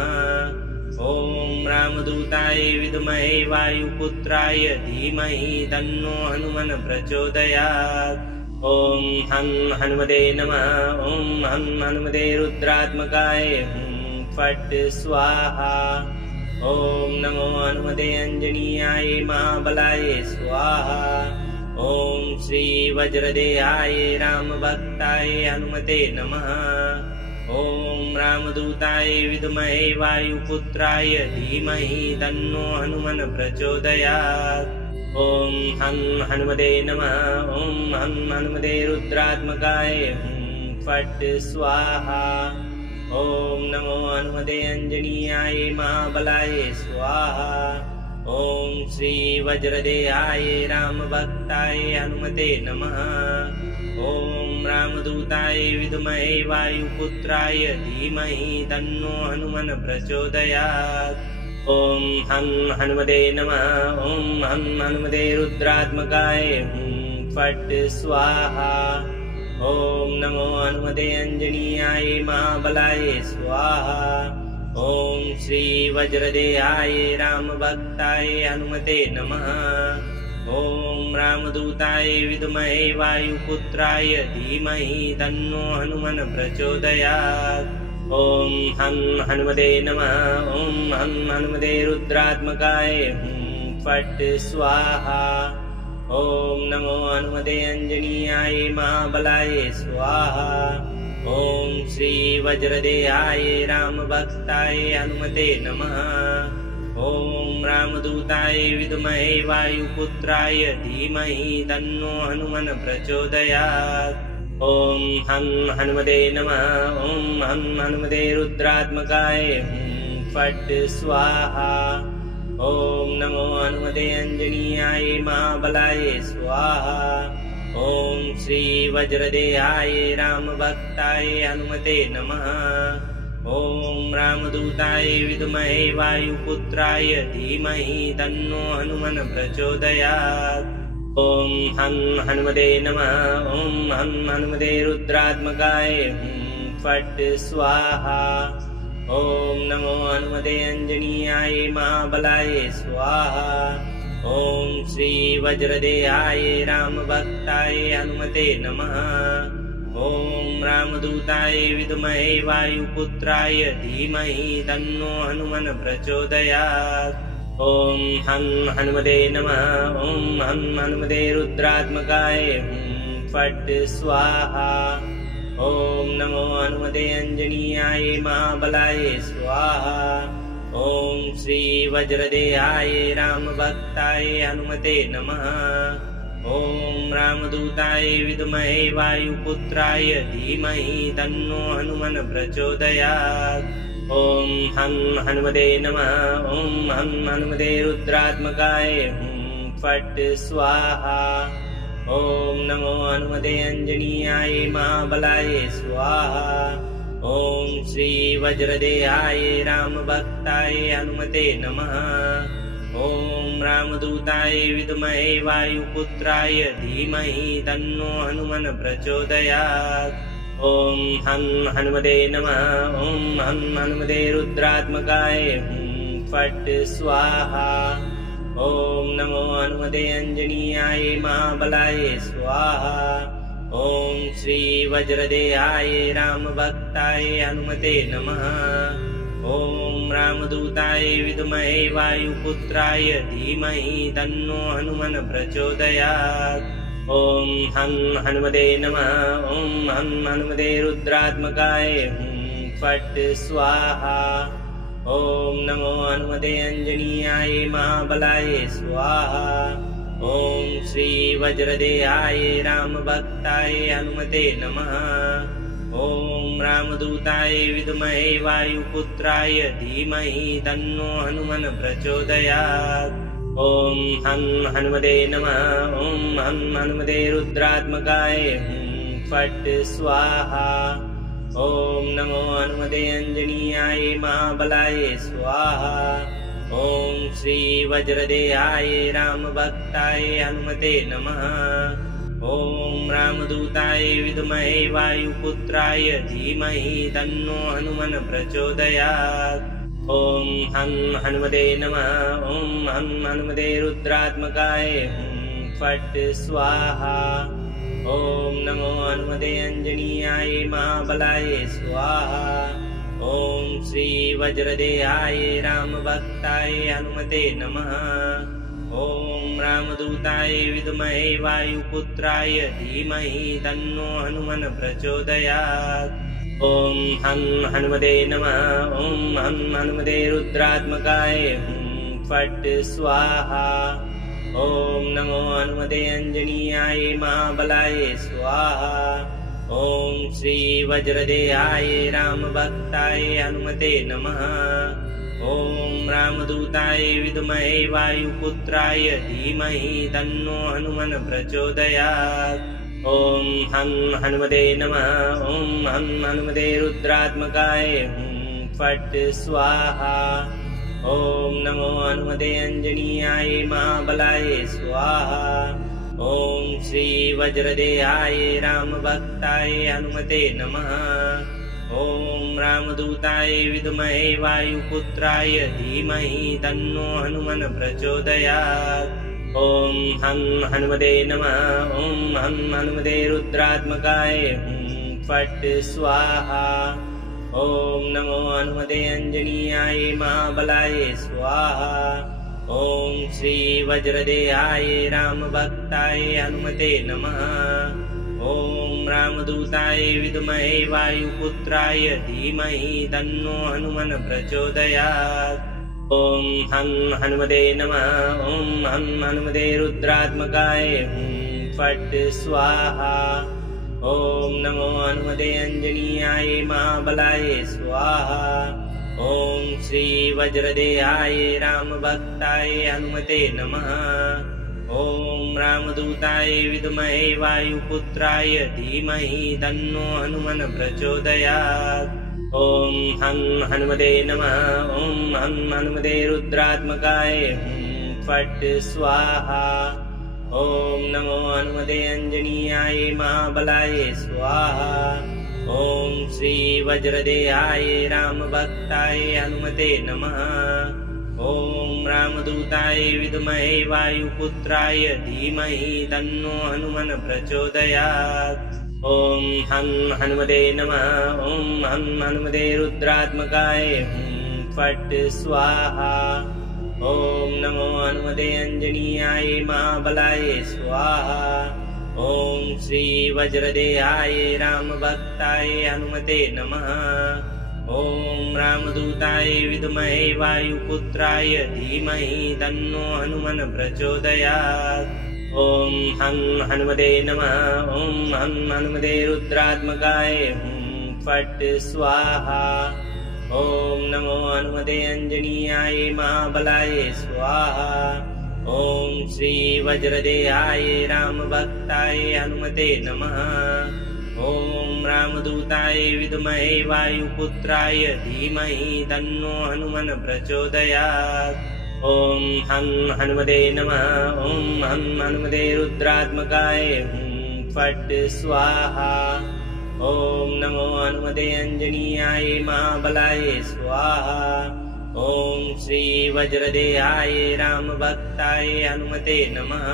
ॐ रामदूताय विद्महे वायुपुत्राय धीमहि तन्नो हनुमन् प्रचोदयात्। ॐ हं हनुमते नमः। ॐ हं हनुमते रुद्रात्मकाय हुं फट् स्वाहा। ॐ नमो हनुमते अंजनीयाय महाबलाय स्वाहा। ॐ श्री वज्रदेहाय रामभक्ताय हनुमते नमः। ॐ रामदूताय विद्महे वायुपुत्राय धीमहि तन्नो हनुमन् प्रचोदयात्। ॐ हं हनुमते नमः। ॐ हं हनुमते रुद्रात्मकाय हुं फट् स्वाहा। ॐ नमो हनुमते अंजनीयाय महाबलाय स्वाहा। ॐ श्री वज्रदेहाय रामभक्ताय हनुमते नमः। ॐ रामदूताय विद्महे वायुपुत्राय धीमहि तन्नो हनुमन् प्रचोदयात्। ॐ हं हनुमते नमः। ॐ हं हनुमते रुद्रात्मकाय हुं फट् स्वाहा। ॐ नमो हनुमते अंजनीयाय महाबलाय स्वाहा। ॐ श्री वज्रदेहाय रामभक्ताय हनुमते नमः। ॐ रामदूताय विद्महे वायुपुत्राय धीमहि तन्नो हनुमन् प्रचोदयात्। ॐ हं हनुमते नमः। ॐ हं हनुमते रुद्रात्मकाय हुं फट् स्वाहा। ॐ नमो हनुमते अंजनीयाय महाबलाय स्वाहा। ॐ श्री वज्रदेहाय रामभक्ताय हनुमते नमः। ॐ रामदूताय विद्महे वायुपुत्राय धीमहि तन्नो हनुमन् प्रचोदयात्। ॐ हं हनुमते नमः। ॐ हं हनुमते रुद्रात्मकाय हुं फट् स्वाहा। ॐ नमो हनुमते अंजनीयाय महाबलाय स्वाहा। ॐ श्री वज्रदेहाय रामभक्ताय हनुमते नमः। ॐ रामदूताय विद्महे वायुपुत्राय धीमहि तन्नो हनुमन् प्रचोदयात्। ॐ हं हनुमते नमः। ॐ हं हनुमते रुद्रात्मकाय हुं फट् स्वाहा। ॐ नमो हनुमते अंजनीयाय महाबलाय स्वाहा। ॐ श्री वज्रदेहाय रामभक्ताय हनुमते नमः। ॐ रामदूताय विद्महे वायुपुत्राय धीमहि तन्नो हनुमन् प्रचोदयात्। ॐ हं हनुमते नमः। ॐ हं हनुमते रुद्रात्मकाय हुं फट् स्वाहा। ॐ नमो हनुमते अंजनीयाय महाबलाय स्वाहा। ॐ श्री वज्रदेहाय रामभक्ताय हनुमते नमः। ॐ रामदूताय विद्महे वायुपुत्राय धीमहि तन्नो हनुमन् प्रचोदयात्। ॐ हं हनुमते नमः। ॐ हं हनुमते रुद्रात्मकाय हुं फट् स्वाहा। ॐ नमो हनुमते अंजनीयाय महाबलाय स्वाहा। ॐ श्री वज्रदेहाय रामभक्ताय हनुमते नमः। ॐ रामदूताय विद्महे वायुपुत्राय धीमहि तन्नो हनुमन् प्रचोदयात्। ॐ हं हनुमते नमः। ॐ हं हनुमते रुद्रात्मकाय हुं फट् स्वाहा। ॐ नमो हनुमते अंजनीयाय महाबलाय स्वाहा। ॐ श्री वज्रदेहाय रामभक्ताय हनुमते नमः। ॐ रामदूताय विद्महे वायुपुत्राय धीमहि तन्नो हनुमन् प्रचोदयात्। ॐ हं हनुमते नमः। ॐ हं हनुमते रुद्रात्मकाय फट् स्वाहा। ॐ नमो हनुमते अंजनीयाय महाबलाय स्वाहा। ॐ श्री वज्रदेहाय रामभक्ताय हनुमते नमः। ॐ रामदूताय विद्महे वायुपुत्राय धीमहि तन्नो हनुमन् प्रचोदयात्। ॐ हं हनुमते नमः। ॐ हं हनुमते रुद्रात्मकाय फट् स्वाहा। ॐ नमो हनुमते अंजनीयाय महाबलाय स्वाहा। ॐ श्री वज्रदेहाय रामभक्ताय हनुमते नमः। ॐ रामदूताय विद्महे वायुपुत्राय धीमहि तन्नो हनुमन् प्रचोदयात्। ॐ हं हनुमते नमः। ॐ हं हनुमते रुद्रात्मकाय फट् स्वाहा। ॐ नमो हनुमते अंजनीयाय महाबलाय स्वाहा। ॐ श्री वज्रदेहाय रामभक्ताय हनुमते नमः। ॐ रामदूताय विद्महे वायुपुत्राय धीमहि तन्नो हनुमन् प्रचोदयात्। ॐ हं हनुमते नमः। ॐ हं हनुमते रुद्रात्मकाय फट् स्वाहा। ॐ नमो हनुमते अंजनीयाय महाबलाय स्वाहा। ॐ श्री वज्रदेहाय रामभक्ताय हनुमते नमः। ॐ रामदूताय विद्महे वायुपुत्राय धीमहि तन्नो हनुमन् प्रचोदयात्। ॐ हं हनुमते नमः। ॐ हं हनुमते रुद्रात्मकाय फट् स्वाहा। ॐ नमो हनुमते अंजनीयाय महाबलाय स्वाहा। ॐ श्री वज्रदेहाय रामभक्ताय हनुमते नमः। ॐ रामदूताय विद्महे वायुपुत्राय धीमहि तन्नो हनुमन् प्रचोदयात्। ॐ हं हनुमते नमः। ॐ हं हनुमते रुद्रात्मकाय फट् स्वाहा। ॐ नमो हनुमते अंजनीयाय महाबलाय स्वाहा। ॐ श्री वज्रदेहाय रामभक्ताय हनुमते नमः। ॐ रामदूताय विद्महे वायुपुत्राय धीमहि तन्नो हनुमन् प्रचोदयात्। ॐ हं हनुमते नमः। ॐ हं हनुमते रुद्रात्मकाय फट् स्वाहा। ॐ नमो हनुमते अंजनीयाय महाबलाय स्वाहा। ॐ श्री वज्रदेहाय रामभक्ताय हनुमते नमः। ॐ रामदूताय विद्महे वायुपुत्राय धीमहि तन्नो हनुमन् प्रचोदयात्। ॐ हं हनुमते नमः। ॐ हं हनुमते रुद्रात्मकाय फट् स्वाहा। ॐ नमो हनुमते अंजनीयाय महाबलाय स्वाहा। ॐ श्री वज्रदेहाय रामभक्ताय हनुमते नमः। ॐ रामदूताय विद्महे वायुपुत्राय धीमहि तन्नो हनुमन् प्रचोदयात्। ॐ हं हनुमते नमः। ॐ हं हनुमते रुद्रात्मकाय फट् स्वाहा। ॐ नमो हनुमते अंजनीयाय महाबलाय स्वाहा। ॐ श्री वज्रदेहाय रामभक्ताय हनुमते नमः। ॐ रामदूताय विद्महे वायुपुत्राय धीमहि तन्नो हनुमन् प्रचोदयात्। ॐ हं हनुमते नमः। ॐ हं हनुमते रुद्रात्मकाय फट् स्वाहा। ॐ नमो हनुमते अंजनीयाय महाबलाय स्वाहा। ॐ श्री वज्रदेहाय रामभक्ताय हनुमते नमः। ॐ रामदूताय विद्महे वायुपुत्राय धीमहि तन्नो हनुमन् प्रचोदयात्। ॐ हं हनुमते नमः। ॐ हं हनुमते रुद्रात्मकाय फट् स्वाहा। ॐ नमो हनुमते अंजनीयाय महाबलाय स्वाहा। ॐ श्री वज्रदेहाय रामभक्ताय हनुमते नमः।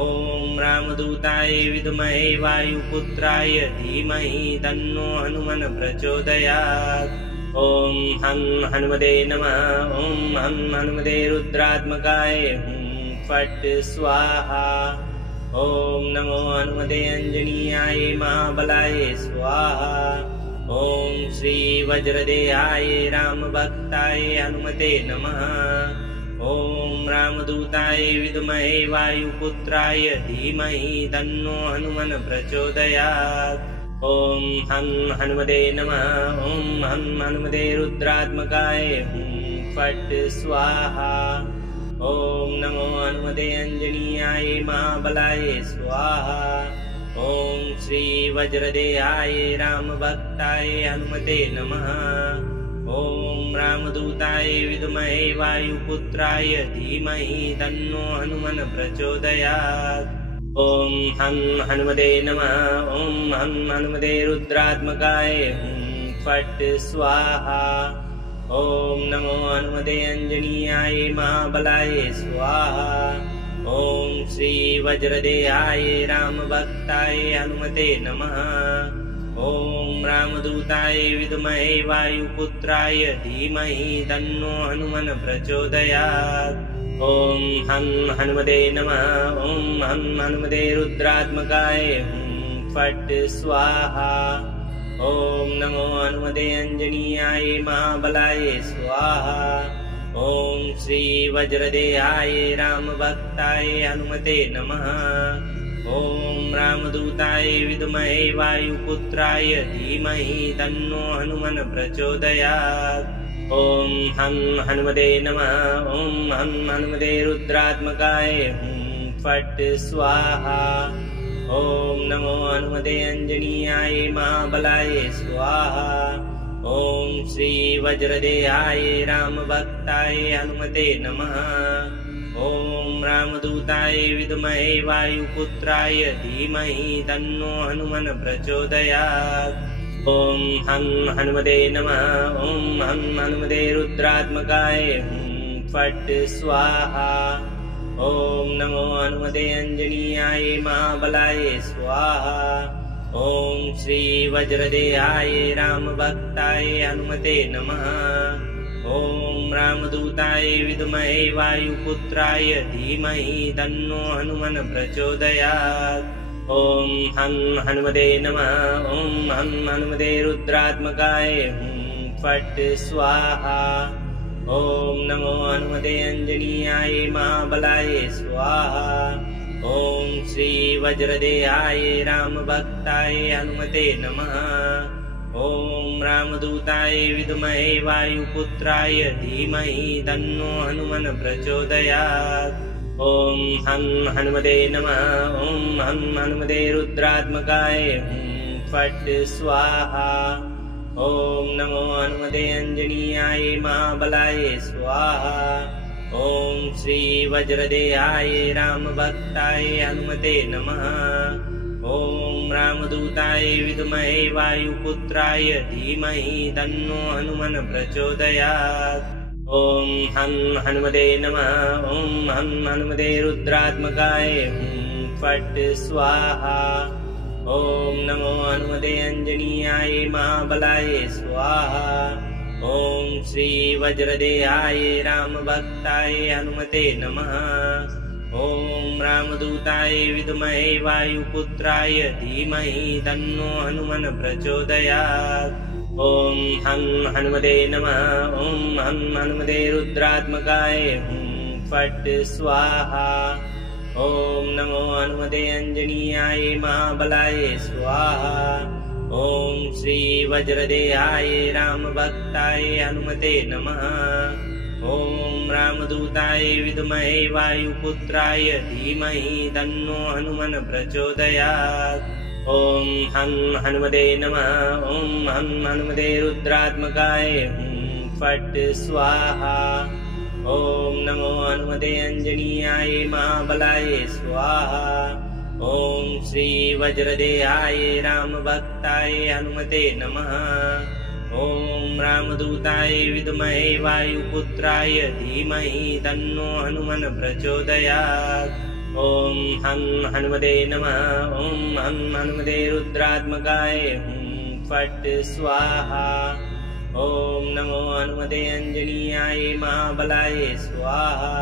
ॐ रामदूताय विद्महे वायुपुत्राय धीमहि तन्नो हनुमन् प्रचोदयात्। ॐ हं हनुमते नमः। ॐ हं हनुमते रुद्रात्मकाय हुं फट् स्वाहा। ॐ नमो हनुमते अंजनीयाय महाबलाय स्वाहा। ॐ श्री वज्रदेहाय रामभक्ताय हनुमते नमः। ॐ रामदूताय विद्महे वायुपुत्राय धीमहि तन्नो हनुमन् प्रचोदयात्। ॐ हं हनुमते नमः। ॐ हं हनुमते रुद्रात्मकाय हुं फट् स्वाहा। ॐ नमो हनुमते अंजनीयाय महाबलाय स्वाहा। ॐ श्री वज्रदेहाय रामभक्ताय हनुमते नमः। ॐ रामदूताय विद्महे वायुपुत्राय धीमहि तन्नो हनुमन् प्रचोदयात्। ॐ हं हनुमते नमः। ॐ हं हनुमते रुद्रात्मकाय हुं फट् स्वाहा। ॐ नमो हनुमते अंजनीयाय महाबलाय स्वाहा। ॐ श्री वज्रदेहाय रामभक्ताय हनुमते नमः। ॐ रामदूताय विद्महे वायुपुत्राय धीमहि तन्नो हनुमन् प्रचोदयात्। ॐ हं हनुमते नमः। ॐ हं हनुमते रुद्रात्मकाय हुं फट् स्वाहा। ॐ नमो हनुमते अंजनीयाय महाबलाय स्वाहा। ॐ श्री वज्रदेहाय रामभक्ताय हनुमते नमः। ॐ रामदूताय विद्महे वायुपुत्राय धीमहि तन्नो हनुमन् प्रचोदयात्। ॐ हं हनुमते नमः। ॐ हं हनुमते रुद्रात्मकाय हुं फट् स्वाहा। ॐ नमो हनुमते अंजनीयाय महाबलाय स्वाहा। ॐ श्री वज्रदेहाय रामभक्ताय हनुमते नमः। ॐ रामदूताय विद्महे वायुपुत्राय धीमहि तन्नो हनुमन् प्रचोदयात्। ॐ हं हनुमते नमः। ॐ हं हनुमते रुद्रात्मकाय हुं फट् स्वाहा। ॐ नमो हनुमते अंजनीयाय महाबलाय स्वाहा। ॐ श्री वज्रदेहाय रामभक्ताय हनुमते नमः। ॐ रामदूताय विद्महे वायुपुत्राय धीमहि तन्नो हनुमन् प्रचोदयात्। ॐ हं हनुमते नमः। ॐ हं हनुमते रुद्रात्मकाय हुं फट् स्वाहा। ॐ नमो हनुमते अंजनीयाय महाबलाय स्वाहा। ॐ श्री वज्रदेहाय रामभक्ताय हनुमते नमः। ॐ रामदूताय विद्महे वायुपुत्राय धीमहि तन्नो हनुमन् प्रचोदयात्। ॐ हं हनुमते नमः। ॐ हं हनुमते रुद्रात्मकाय हुं फट् स्वाहा। ॐ नमो हनुमते अंजनीयाय महाबलाय स्वाहा। ॐ श्री वज्रदेहाय रामभक्ताय हनुमते नमः। ॐ रामदूताय विद्महे वायुपुत्राय धीमहि तन्नो हनुमन् प्रचोदयात्। ॐ हं हनुमते नमः। ॐ हं हनुमते रुद्रात्मकाय हुं फट् स्वाहा। ॐ नमो हनुमते अंजनीयाय महाबलाय स्वाहा। ॐ श्री वज्रदेहाय रामभक्ताय हनुमते नमः। ॐ रामदूताय विद्महे वायुपुत्राय धीमहि तन्नो हनुमन् प्रचोदयात्। ॐ हं हनुमते नमः। ॐ हं हनुमते रुद्रात्मकाय हुं फट् स्वाहा। ॐ नमो हनुमते अंजनीयाय महाबलाय स्वाहा। ॐ श्री वज्रदेहाय रामभक्ताय हनुमते नमः। ॐ रामदूताय विद्महे वायुपुत्राय धीमहि तन्नो हनुमन् प्रचोदयात्। ॐ हं हनुमते नमः। ॐ हं हनुमते रुद्रात्मकाय हुं फट् स्वाहा। ॐ नमो हनुमते अंजनीयाय महाबलाय स्वाहा। ॐ श्री वज्रदेहाय रामभक्ताय हनुमते नमः। ॐ रामदूताय विद्महे वायुपुत्राय धीमहि तन्नो हनुमन् प्रचोदयात्। ॐ हं हनुमते नमः। ॐ हं हनुमते रुद्रात्मकाय हुं फट् स्वाहा। ॐ नमो हनुमते अंजनीयाय महाबलाय स्वाहा।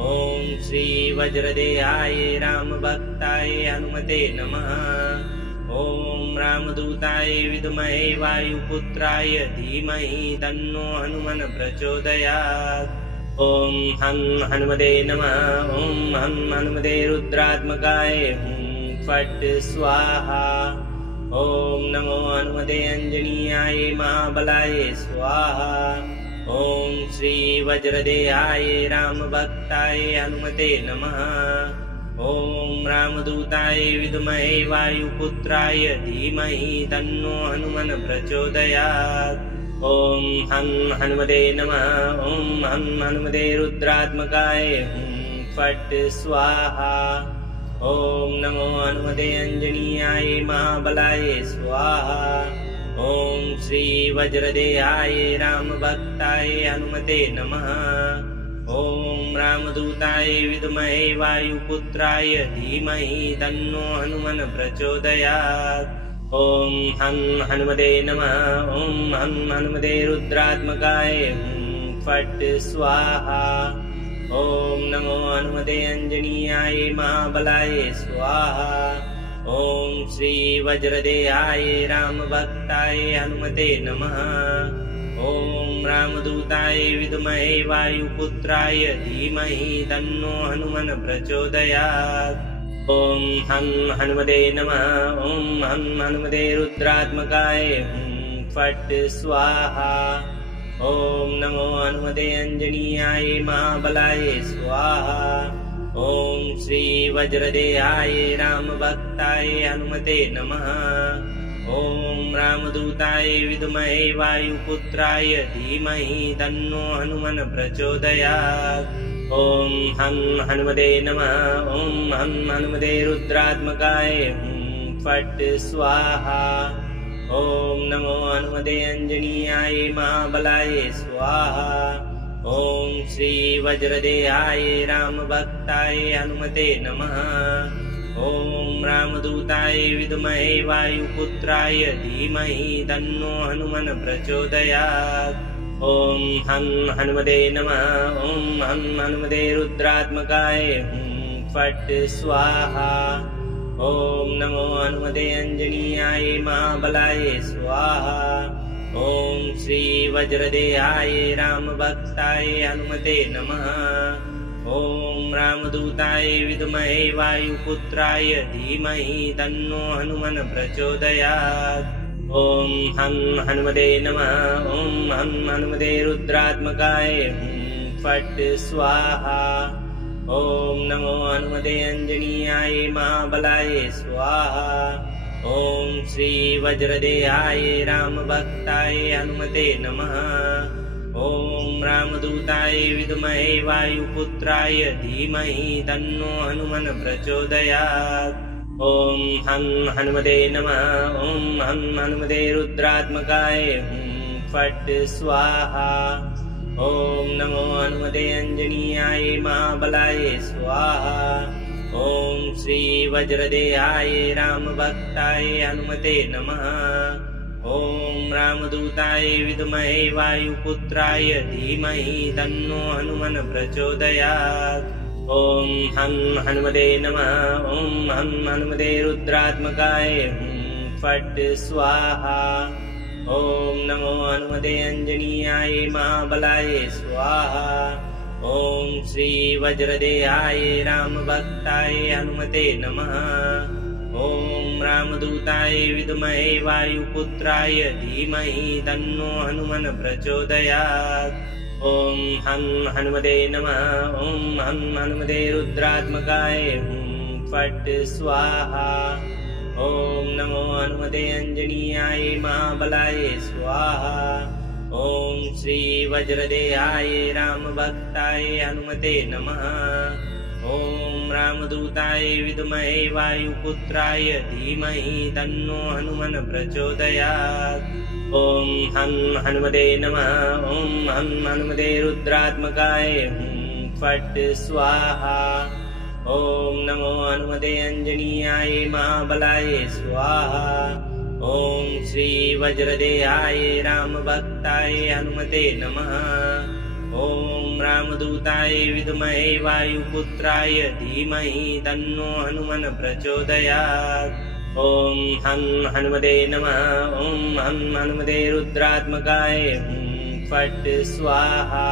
ॐ श्री वज्रदेहाय रामभक्ताय हनुमते नमः। ॐ रामदूताय विद्महे वायुपुत्राय धीमहि तन्नो हनुमन् प्रचोदयात्। ॐ हं हनुमते नमः। ॐ हं हनुमते रुद्रात्मकाय हुं फट् स्वाहा। ॐ नमो हनुमते अंजनीयाय महाबलाय स्वाहा। ॐ श्री वज्रदेहाय रामभक्ताय हनुमते नमः। ॐ रामदूताय विद्महे वायुपुत्राय धीमहि तन्नो हनुमन् प्रचोदयात्। ॐ हं हनुमते नमः। ॐ हं हनुमते रुद्रात्मकाय हुं फट् स्वाहा। ॐ नमो हनुमते अंजनीयाय महाबलाय स्वाहा। ॐ श्री वज्रदेहाय रामभक्ताय हनुमते नमः। ॐ रामदूताय विद्महे वायुपुत्राय धीमहि तन्नो हनुमन् प्रचोदयात्। ॐ हं हनुमते नमः। ॐ हं हनुमते रुद्रात्मकाय हुं फट् स्वाहा। ॐ नमो हनुमते अंजनीयाय महाबलाय स्वाहा। ॐ श्री वज्रदेहाय रामभक्ताय हनुमते नमः। ॐ रामदूताय विद्महे वायुपुत्राय धीमहि तन्नो हनुमन् प्रचोदयात्। ॐ हं हनुमते नमः। ॐ हं हनुमते रुद्रात्मकाय हुं फट् स्वाहा। ॐ नमो हनुमते अंजनीयाय महाबलाय स्वाहा। ॐ श्री वज्रदेहाय रामभक्ताय हनुमते नमः। ॐ रामदूताय विद्महे वायुपुत्राय धीमहि तन्नो हनुमन् प्रचोदयात्। ॐ हं हनुमते नमः। ॐ हं हनुमते रुद्रात्मकाय हुं फट् स्वाहा। ॐ नमो हनुमते अंजनीयाय महाबलाय स्वाहा। ॐ श्री वज्रदेहाय रामभक्ताय हनुमते नमः। ॐ रामदूताय विद्महे वायुपुत्राय धीमहि तन्नो हनुमन् प्रचोदयात्। ॐ हं हनुमते नमः। ॐ हं हनुमते रुद्रात्मकाय हुं फट् स्वाहा। ॐ नमो हनुमते अंजनीयाय महाबलाय स्वाहा। ॐ श्री वज्रदेहाय रामभक्ताय हनुमते नमः। ॐ रामदूताय विद्महे वायुपुत्राय धीमहि तन्नो हनुमन् प्रचोदयात्। ॐ हं हनुमते नमः। ॐ हं हनुमते रुद्रात्मकाय हुं फट् स्वाहा। ॐ नमो हनुमते अंजनीयाय महाबलाय स्वाहा। ॐ श्री वज्रदेहाय रामभक्ताय हनुमते नमः। ॐ रामदूताय विद्महे वायुपुत्राय धीमहि तन्नो हनुमन् प्रचोदयात्। ॐ हं हनुमते नमः। ॐ हं हनुमते रुद्रात्मकाय हुं फट् स्वाहा। ॐ नमो हनुमते अंजनीयाय महाबलाय स्वाहा। ॐ श्री वज्रदेहाय रामभक्ताय हनुमते नमः। ॐ रामदूताय विद्महे वायुपुत्राय धीमहि तन्नो हनुमन् प्रचोदयात्। ॐ हं हनुमते नमः। ॐ हं हनुमते रुद्रात्मकाय हुं फट् स्वाहा। ॐ नमो हनुमते अंजनीयाय महाबलाय स्वाहा। ॐ श्री वज्रदेहाय रामभक्ताय हनुमते नमः। ॐ रामदूताय विद्महे वायुपुत्राय धीमहि तन्नो हनुमन् प्रचोदयात्। ॐ हं हनुमते नमः। ॐ हं हनुमते रुद्रात्मकाय हुं फट् स्वाहा। ॐ नमो हनुमते अंजनीयाय महाबलाय स्वाहा। ॐ श्री वज्रदेहाय रामभक्ताय हनुमते नमः। ॐ रामदूताय विद्महे वायुपुत्राय धीमहि तन्नो हनुमन् प्रचोदयात्। ॐ हं हनुमते नमः। ॐ हं हनुमते रुद्रात्मकाय हुं फट् स्वाहा। ॐ नमो हनुमते अंजनीयाय महाबलाय स्वाहा। ॐ श्री वज्रदेहाय रामभक्ताय हनुमते नमः। ॐ रामदूताय विद्महे वायुपुत्राय धीमहि तन्नो हनुमन् प्रचोदयात्। ॐ हं हनुमते नमः। ॐ हं हनुमते रुद्रात्मकाय हुं फट् स्वाहा।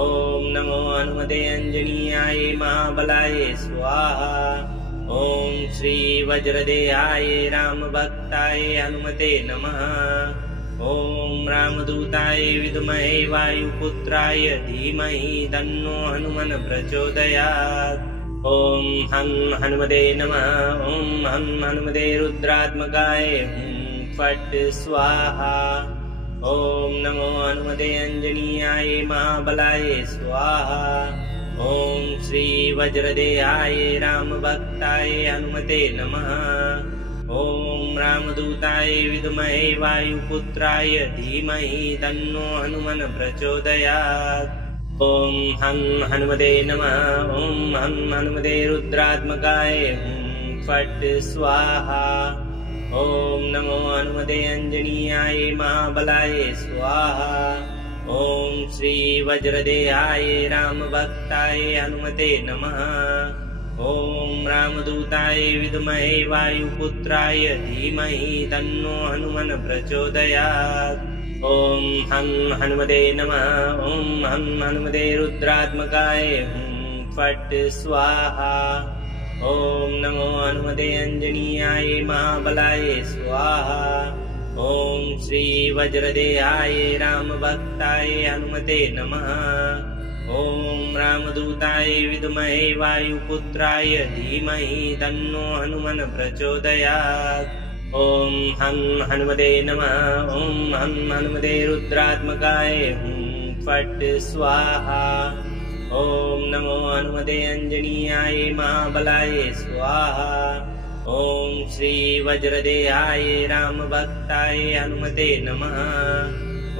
ॐ नमो हनुमते अंजनीयाय महाबलाय स्वाहा। ॐ श्री वज्रदेहाय रामभक्ताय हनुमते नमः। ॐ रामदूताय विद्महे वायुपुत्राय धीमहि तन्नो हनुमन् प्रचोदयात्। ॐ हं हनुमते नमः। ॐ हं हनुमते रुद्रात्मकाय हुं फट् स्वाहा। ॐ नमो हनुमते अंजनीयाय महाबलाय स्वाहा। ॐ श्री वज्रदेहाय रामभक्ताय हनुमते नमः। ॐ रामदूताय विद्महे वायुपुत्राय धीमहि तन्नो हनुमन् प्रचोदयात्। ॐ हं हनुमते नमः। ॐ हं हनुमते रुद्रात्मकाय हुं फट् स्वाहा। ॐ नमो हनुमते अंजनीयाय महाबलाय स्वाहा। ॐ श्री वज्रदेहाय रामभक्ताय हनुमते नमः। ॐ रामदूताय विद्महे वायुपुत्राय धीमहि तन्नो हनुमन् प्रचोदयात्। ॐ हं हनुमते नमः। ॐ हं हनुमते रुद्रात्मकाय हुं फट् स्वाहा। ॐ नमो हनुमते अंजनीयाय महाबलाय स्वाहा। ॐ श्री वज्रदेहाय रामभक्ताय हनुमते नमः। ॐ रामदूताय विद्महे वायुपुत्राय धीमहि तन्नो हनुमन् प्रचोदयात्। ॐ हं हनुमते नमः। ॐ हं हनुमते रुद्रात्मकाय हुं फट् स्वाहा। ॐ नमो हनुमते अंजनीयाय महाबलाय स्वाहा। ॐ श्री वज्रदेहाय रामभक्ताय हनुमते नमः।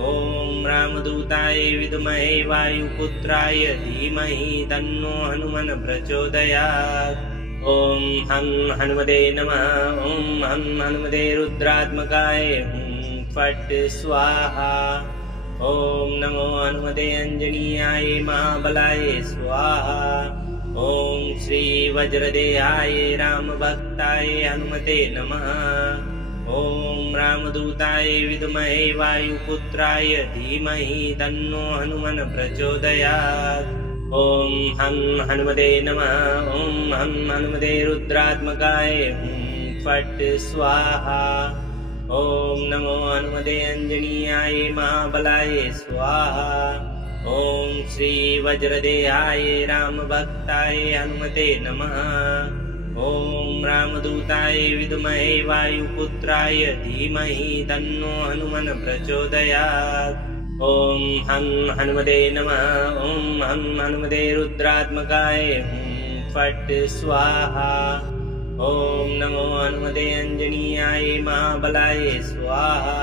ॐ रामदूताय विद्महे वायुपुत्राय धीमहि तन्नो हनुमन् प्रचोदयात्। ॐ हं हनुमते नमः। ॐ हं हनुमते रुद्रात्मकाय हुं फट् स्वाहा। ॐ नमो हनुमते अंजनीयाय महाबलाय स्वाहा। ॐ श्री वज्रदेहाय रामभक्ताय हनुमते नमः। ॐ रामदूताय विद्महे वायुपुत्राय धीमहि तन्नो हनुमन् प्रचोदयात्। ॐ हं हनुमते नमः। ॐ हं हनुमते रुद्रात्मकाय हुं फट् स्वाहा। ॐ नमो हनुमते अंजनीयाय महाबलाय स्वाहा। ॐ श्री वज्रदेहाय रामभक्ताय हनुमते नमः। ॐ रामदूताय विद्महे वायुपुत्राय धीमहि तन्नो हनुमन् प्रचोदयात्। ॐ हं हनुमते नमः। ॐ हं हनुमते रुद्रात्मकाय हुं फट् स्वाहा। ॐ नमो हनुमते अंजनीयाय महाबलाय स्वाहा।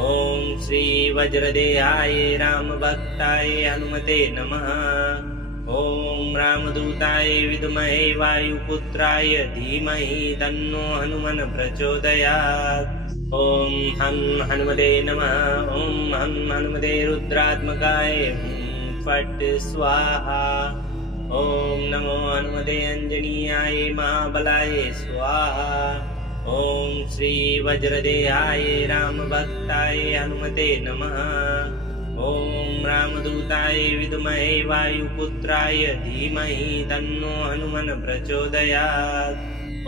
ॐ श्री वज्रदेहाय रामभक्ताय हनुमते नमः। ॐ रामदूताय विद्महे वायुपुत्राय धीमहि तन्नो हनुमन् प्रचोदयात्। ॐ हं हनुमते नमः। ॐ हं हनुमते रुद्रात्मकाय हुं फट् स्वाहा। ॐ नमो हनुमते अंजनीयाय महाबलाय स्वाहा। ॐ श्री वज्रदेहाय रामभक्ताय हनुमते नमः। ॐ रामदूताय विद्महे वायुपुत्राय धीमहि तन्नो हनुमन् प्रचोदयात्।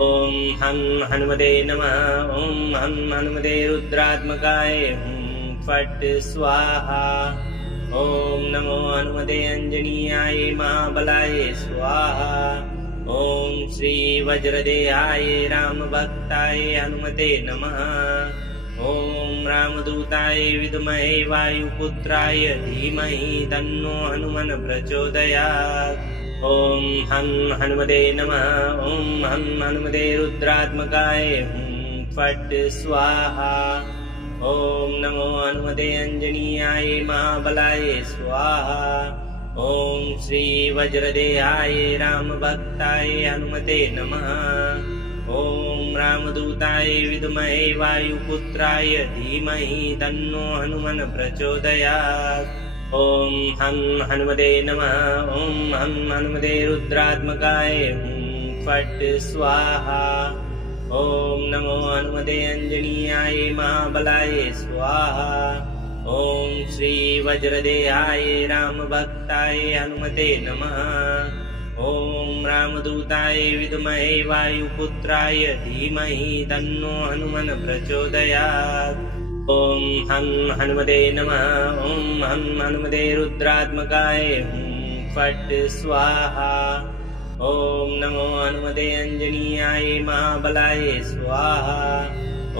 ॐ हं हनुमते नमः। ॐ हं हनुमते रुद्रात्मकाय हुं फट् स्वाहा। ॐ नमो हनुमते अंजनीयाय महाबलाय स्वाहा। ॐ श्री वज्रदेहाय रामभक्ताय हनुमते नमः। ॐ रामदूताय विद्महे वायुपुत्राय धीमहि तन्नो हनुमन् प्रचोदयात्। ॐ हं हनुमते नमः। ॐ हं हनुमते रुद्रात्मकाय हुं फट् स्वाहा। ॐ नमो हनुमते अंजनीयाय महाबलाय स्वाहा। ॐ श्री वज्रदेहाय रामभक्ताय हनुमते नमः। ॐ रामदूताय विद्महे वायुपुत्राय धीमहि तन्नो हनुमन् प्रचोदयात्। ॐ हं हनुमते नमः। ॐ हं हनुमते रुद्रात्मकाय फट् स्वाहा। ॐ नमो हनुमते अंजनीयाय महाबलाय स्वाहा। ॐ श्री वज्रदेहाय रामभक्ताय हनुमते नमः। ॐ रामदूताय विद्महे वायुपुत्राय धीमहि तन्नो हनुमन् प्रचोदयात्। ॐ हं हनुमते नमः। ॐ हं हनुमते रुद्रात्मकाय फट् स्वाहा। ॐ नमो हनुमते अंजनीयाय महाबलाय स्वाहा।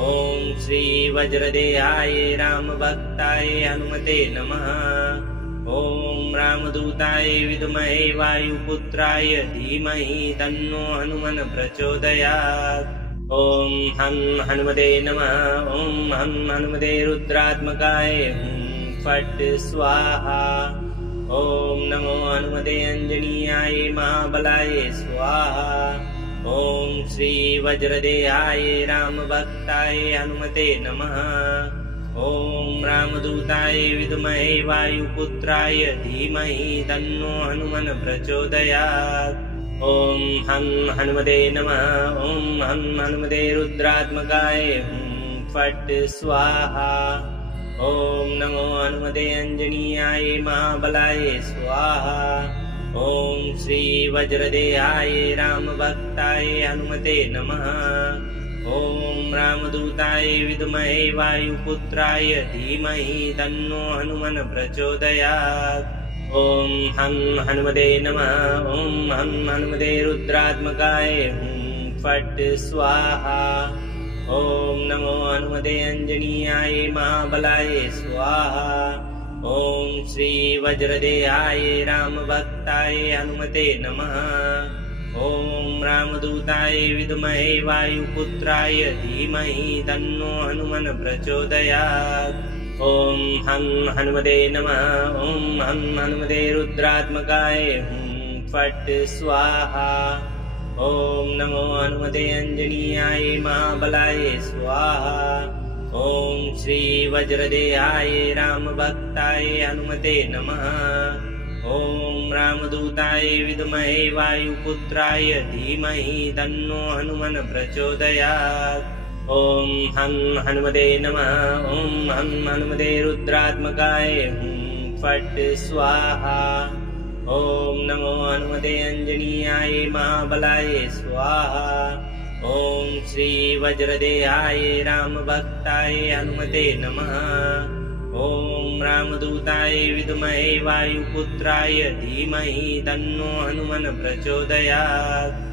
ॐ श्री वज्रदेहाय रामभक्ताय हनुमते नमः। ॐ रामदूताय विद्महे वायुपुत्राय धीमहि तन्नो हनुमन् प्रचोदयात्। ॐ हं हनुमते नमः। ॐ हं हनुमते रुद्रात्मकाय फट् स्वाहा। ॐ नमो हनुमते अंजनीयाय महाबलाय स्वाहा। ॐ श्री वज्रदेहाय रामभक्ताय हनुमते नमः। ॐ रामदूताय विद्महे वायुपुत्राय धीमहि तन्नो हनुमन् प्रचोदयात्। ॐ हं हनुमते नमः। ॐ हं हनुमते रुद्रात्मकाय फट् स्वाहा। ॐ नमो हनुमते अंजनीयाय महाबलाय स्वाहा। ॐ श्री वज्रदेहाय रामभक्ताय हनुमते नमः। ॐ रामदूताय विद्महे वायुपुत्राय धीमहि तन्नो हनुमन् प्रचोदयात्। ॐ हं हनुमते नमः। ॐ हं हनुमते रुद्रात्मकाय फट् स्वाहा। ॐ नमो हनुमते अंजनीयाय महाबलाय स्वाहा। ॐ श्री वज्रदेहाय रामभक्ताय हनुमते नमः। ॐ रामदूताय विद्महे वायुपुत्राय धीमहि तन्नो हनुमन् प्रचोदयात्। ॐ हं हनुमते नमः। ॐ हं हनुमते रुद्रात्मकाय फट् स्वाहा। ॐ नमो हनुमते अंजनीयाय महाबलाय स्वाहा। ॐ श्री वज्रदेहाय रामभक्ताय हनुमते नमः। ॐ रामदूताय विद्महे वायुपुत्राय धीमहि तन्नो हनुमन् प्रचोदयात्। ॐ हं हनुमते नमः। ॐ हं हनुमते रुद्रात्मकाय फट् स्वाहा। ॐ नमो हनुमते अंजनीयाय महाबलाय स्वाहा। ॐ श्री वज्रदेहाय रामभक्ताय हनुमते नमः। ॐ रामदूताय विद्महे वायुपुत्राय धीमहि तन्नो हनुमन् प्रचोदयात्।